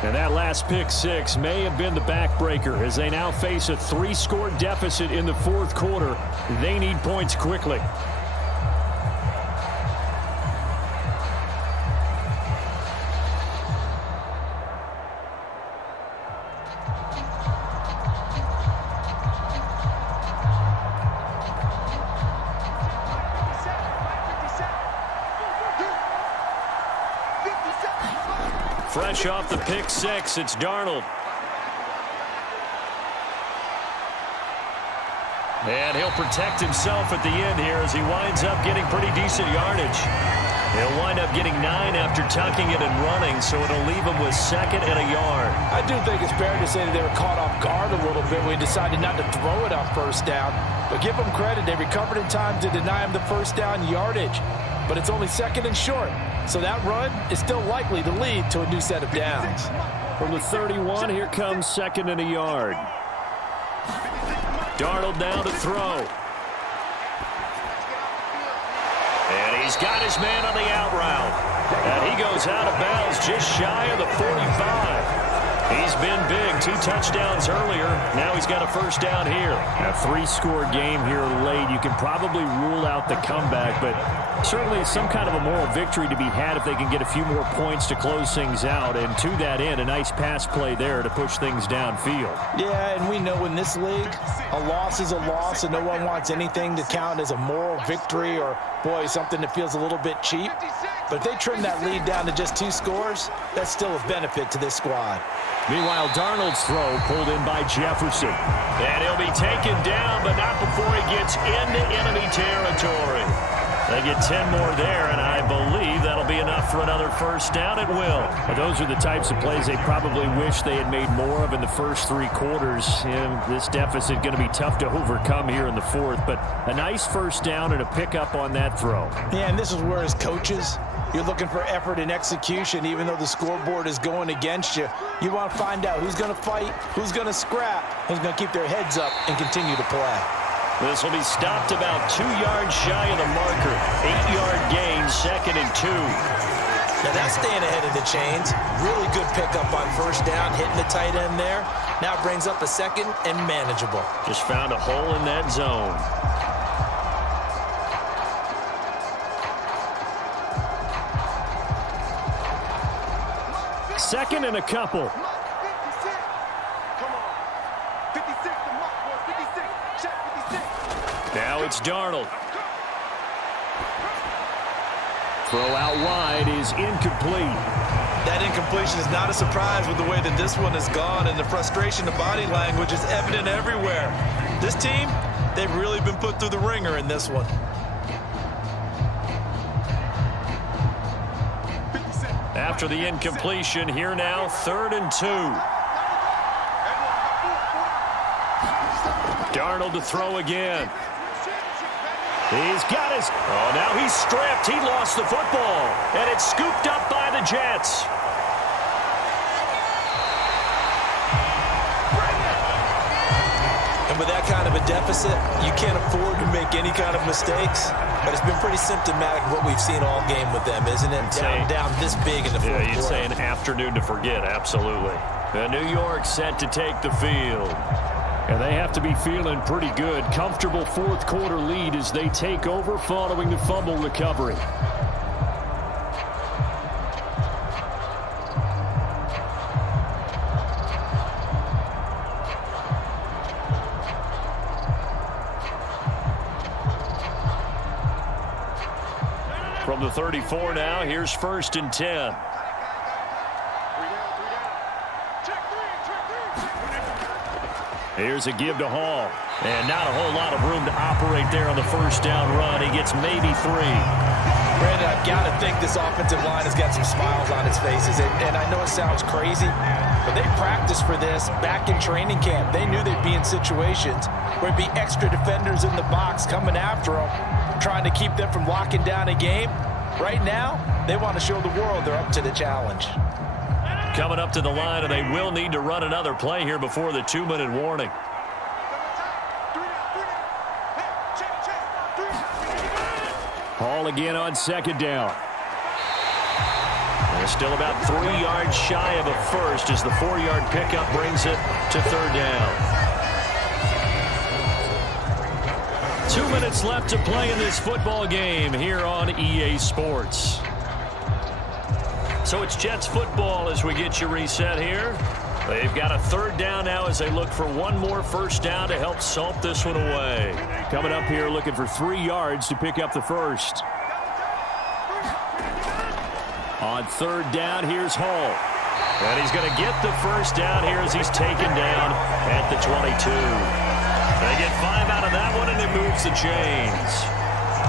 And that last pick 6 may have been the backbreaker as they now face a 3-score deficit in the 4th quarter. They need points quickly. Fresh off the pick 6, it's Darnold. And he'll protect himself at the end here as he winds up getting pretty decent yardage. He'll wind up getting 9 after tucking it and running, so it'll leave him with 2nd and a yard. I do think it's fair to say that they were caught off guard a little bit when we decided not to throw it on 1st down. But give them credit, they recovered in time to deny him the 1st down yardage. But it's only 2nd and short. So that run is still likely to lead to a new set of downs. From the 31, here comes 2nd and a yard. Darnold now to throw. And he's got his man on the out route. And he goes out of bounds just shy of the 45. He's been big. 2 touchdowns earlier. Now he's got a 1st down here. A 3-score game here late. You can probably rule out the comeback, but certainly some kind of a moral victory to be had if they can get a few more points to close things out. And to that end, a nice pass play there to push things downfield. Yeah, and we know in this league, a loss is a loss, and no one wants anything to count as a moral victory or, boy, something that feels a little bit cheap. But if they trim that lead down to just 2 scores, that's still a benefit to this squad. Meanwhile, Darnold's throw pulled in by Jefferson. And he'll be taken down, but not before he gets into enemy territory. They get 10 more there, and I believe that'll be enough for another first down. It will. Well, those are the types of plays they probably wish they had made more of in the first 3 quarters. And this deficit going to be tough to overcome here in the fourth, but a nice first down and a pickup on that throw. Yeah, and this is where as coaches, you're looking for effort and execution, even though the scoreboard is going against you. You want to find out who's going to fight, who's going to scrap, who's going to keep their heads up and continue to play. This will be stopped about 2 yards shy of the marker. 8-yard gain, 2nd and 2. Now that's staying ahead of the chains. Really good pickup on first down, hitting the tight end there. Now brings up a 2nd and manageable. Just found a hole in that zone. Second and a couple. Now it's Darnold. Throw out wide is incomplete. That incompletion is not a surprise with the way that this one has gone, and the frustration, the body language is evident everywhere. This team, they've really been put through the ringer in this one. After the incompletion, here now, 3rd and 2. Darnold to throw again. He's got his... Oh, now he's stripped. He lost the football. And it's scooped up by the Jets. And with that kind of a deficit, you can't afford to make any kind of mistakes. But it's been pretty symptomatic of what we've seen all game with them, isn't it? Down this big in the fourth quarter. You'd say an afternoon to forget, absolutely. And New York set to take the field. And they have to be feeling pretty good. Comfortable fourth quarter lead as they take over following the fumble recovery. From the 34 now, here's 1st and 10. Here's a give to Hall. And not a whole lot of room to operate there on the first down run. He gets maybe 3. Brandon, I've got to think this offensive line has got some smiles on its faces. And I know it sounds crazy, but they practiced for this back in training camp. They knew they'd be in situations where it'd be extra defenders in the box coming after them, trying to keep them from locking down a game. Right now, they want to show the world they're up to the challenge. Coming up to the line, and they will need to run another play here before the 2-minute warning. Hall again on 2nd down. They're still about 3 yards shy of a first as the 4-yard pickup brings it to 3rd down. 2 minutes left to play in this football game here on EA Sports. So it's Jets football as we get you reset here. They've got a 3rd down now as they look for one more first down to help salt this one away. Coming up here looking for 3 yards to pick up the first. On 3rd down, here's Hall. And he's going to get the first down here as he's taken down at the 22. They get 5 out of that one, and it moves the chains.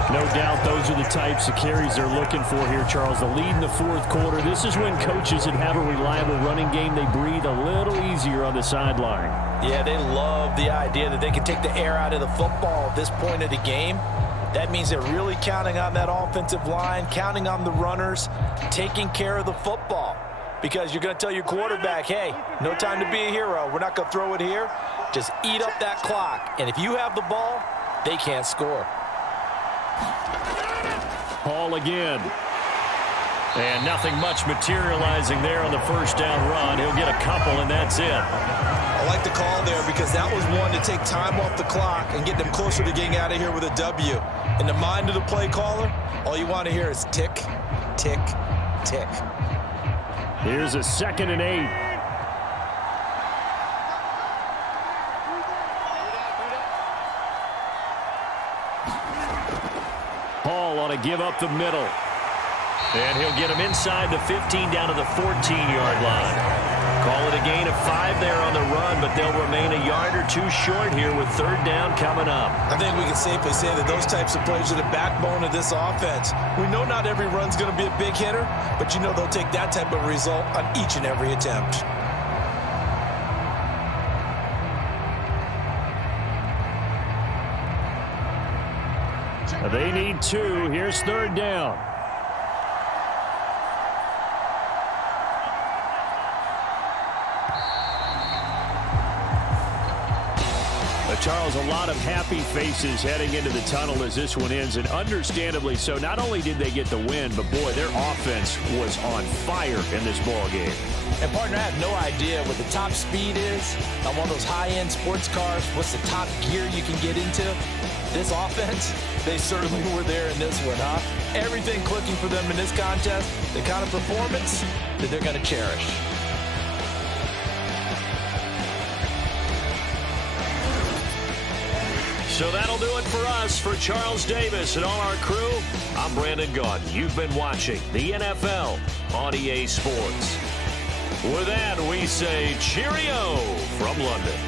No doubt those are the types of carries they're looking for here, Charles. The lead in the fourth quarter. This is when coaches that have a reliable running game, they breathe a little easier on the sideline. Yeah, they love the idea that they can take the air out of the football at this point of the game. That means they're really counting on that offensive line, counting on the runners, taking care of the football. Because you're going to tell your quarterback, hey, no time to be a hero. We're not going to throw it here. Just eat up that clock. And if you have the ball, they can't score. Hall again. And nothing much materializing there on the first down run. He'll get a couple, and that's it. I like the call there because that was one to take time off the clock and get them closer to getting out of here with a W. In the mind of the play caller, all you want to hear is tick, tick, tick. Here's a 2nd and 8. Hall on a give up the middle. And he'll get him inside the 15 down to the 14-yard line. Call it a gain of 5 there on the run, but they'll remain a yard or two short here with third down coming up. I think we can safely say that those types of plays are the backbone of this offense. We know not every run's going to be a big hitter, but you know they'll take that type of result on each and every attempt. They need 2. Here's third down. Charles, a lot of happy faces heading into the tunnel as this one ends, and understandably so. Not only did they get the win, but boy, their offense was on fire in this ball game. And partner, I have no idea what the top speed is on one of those high-end sports cars. What's the top gear you can get into? This offense, they certainly were there in this one, huh? Everything clicking for them in this contest, the kind of performance that they're going to cherish. So that'll do it for us. For Charles Davis and all our crew, I'm Brandon Gaudin. You've been watching the NFL on EA Sports. With that, we say cheerio from London.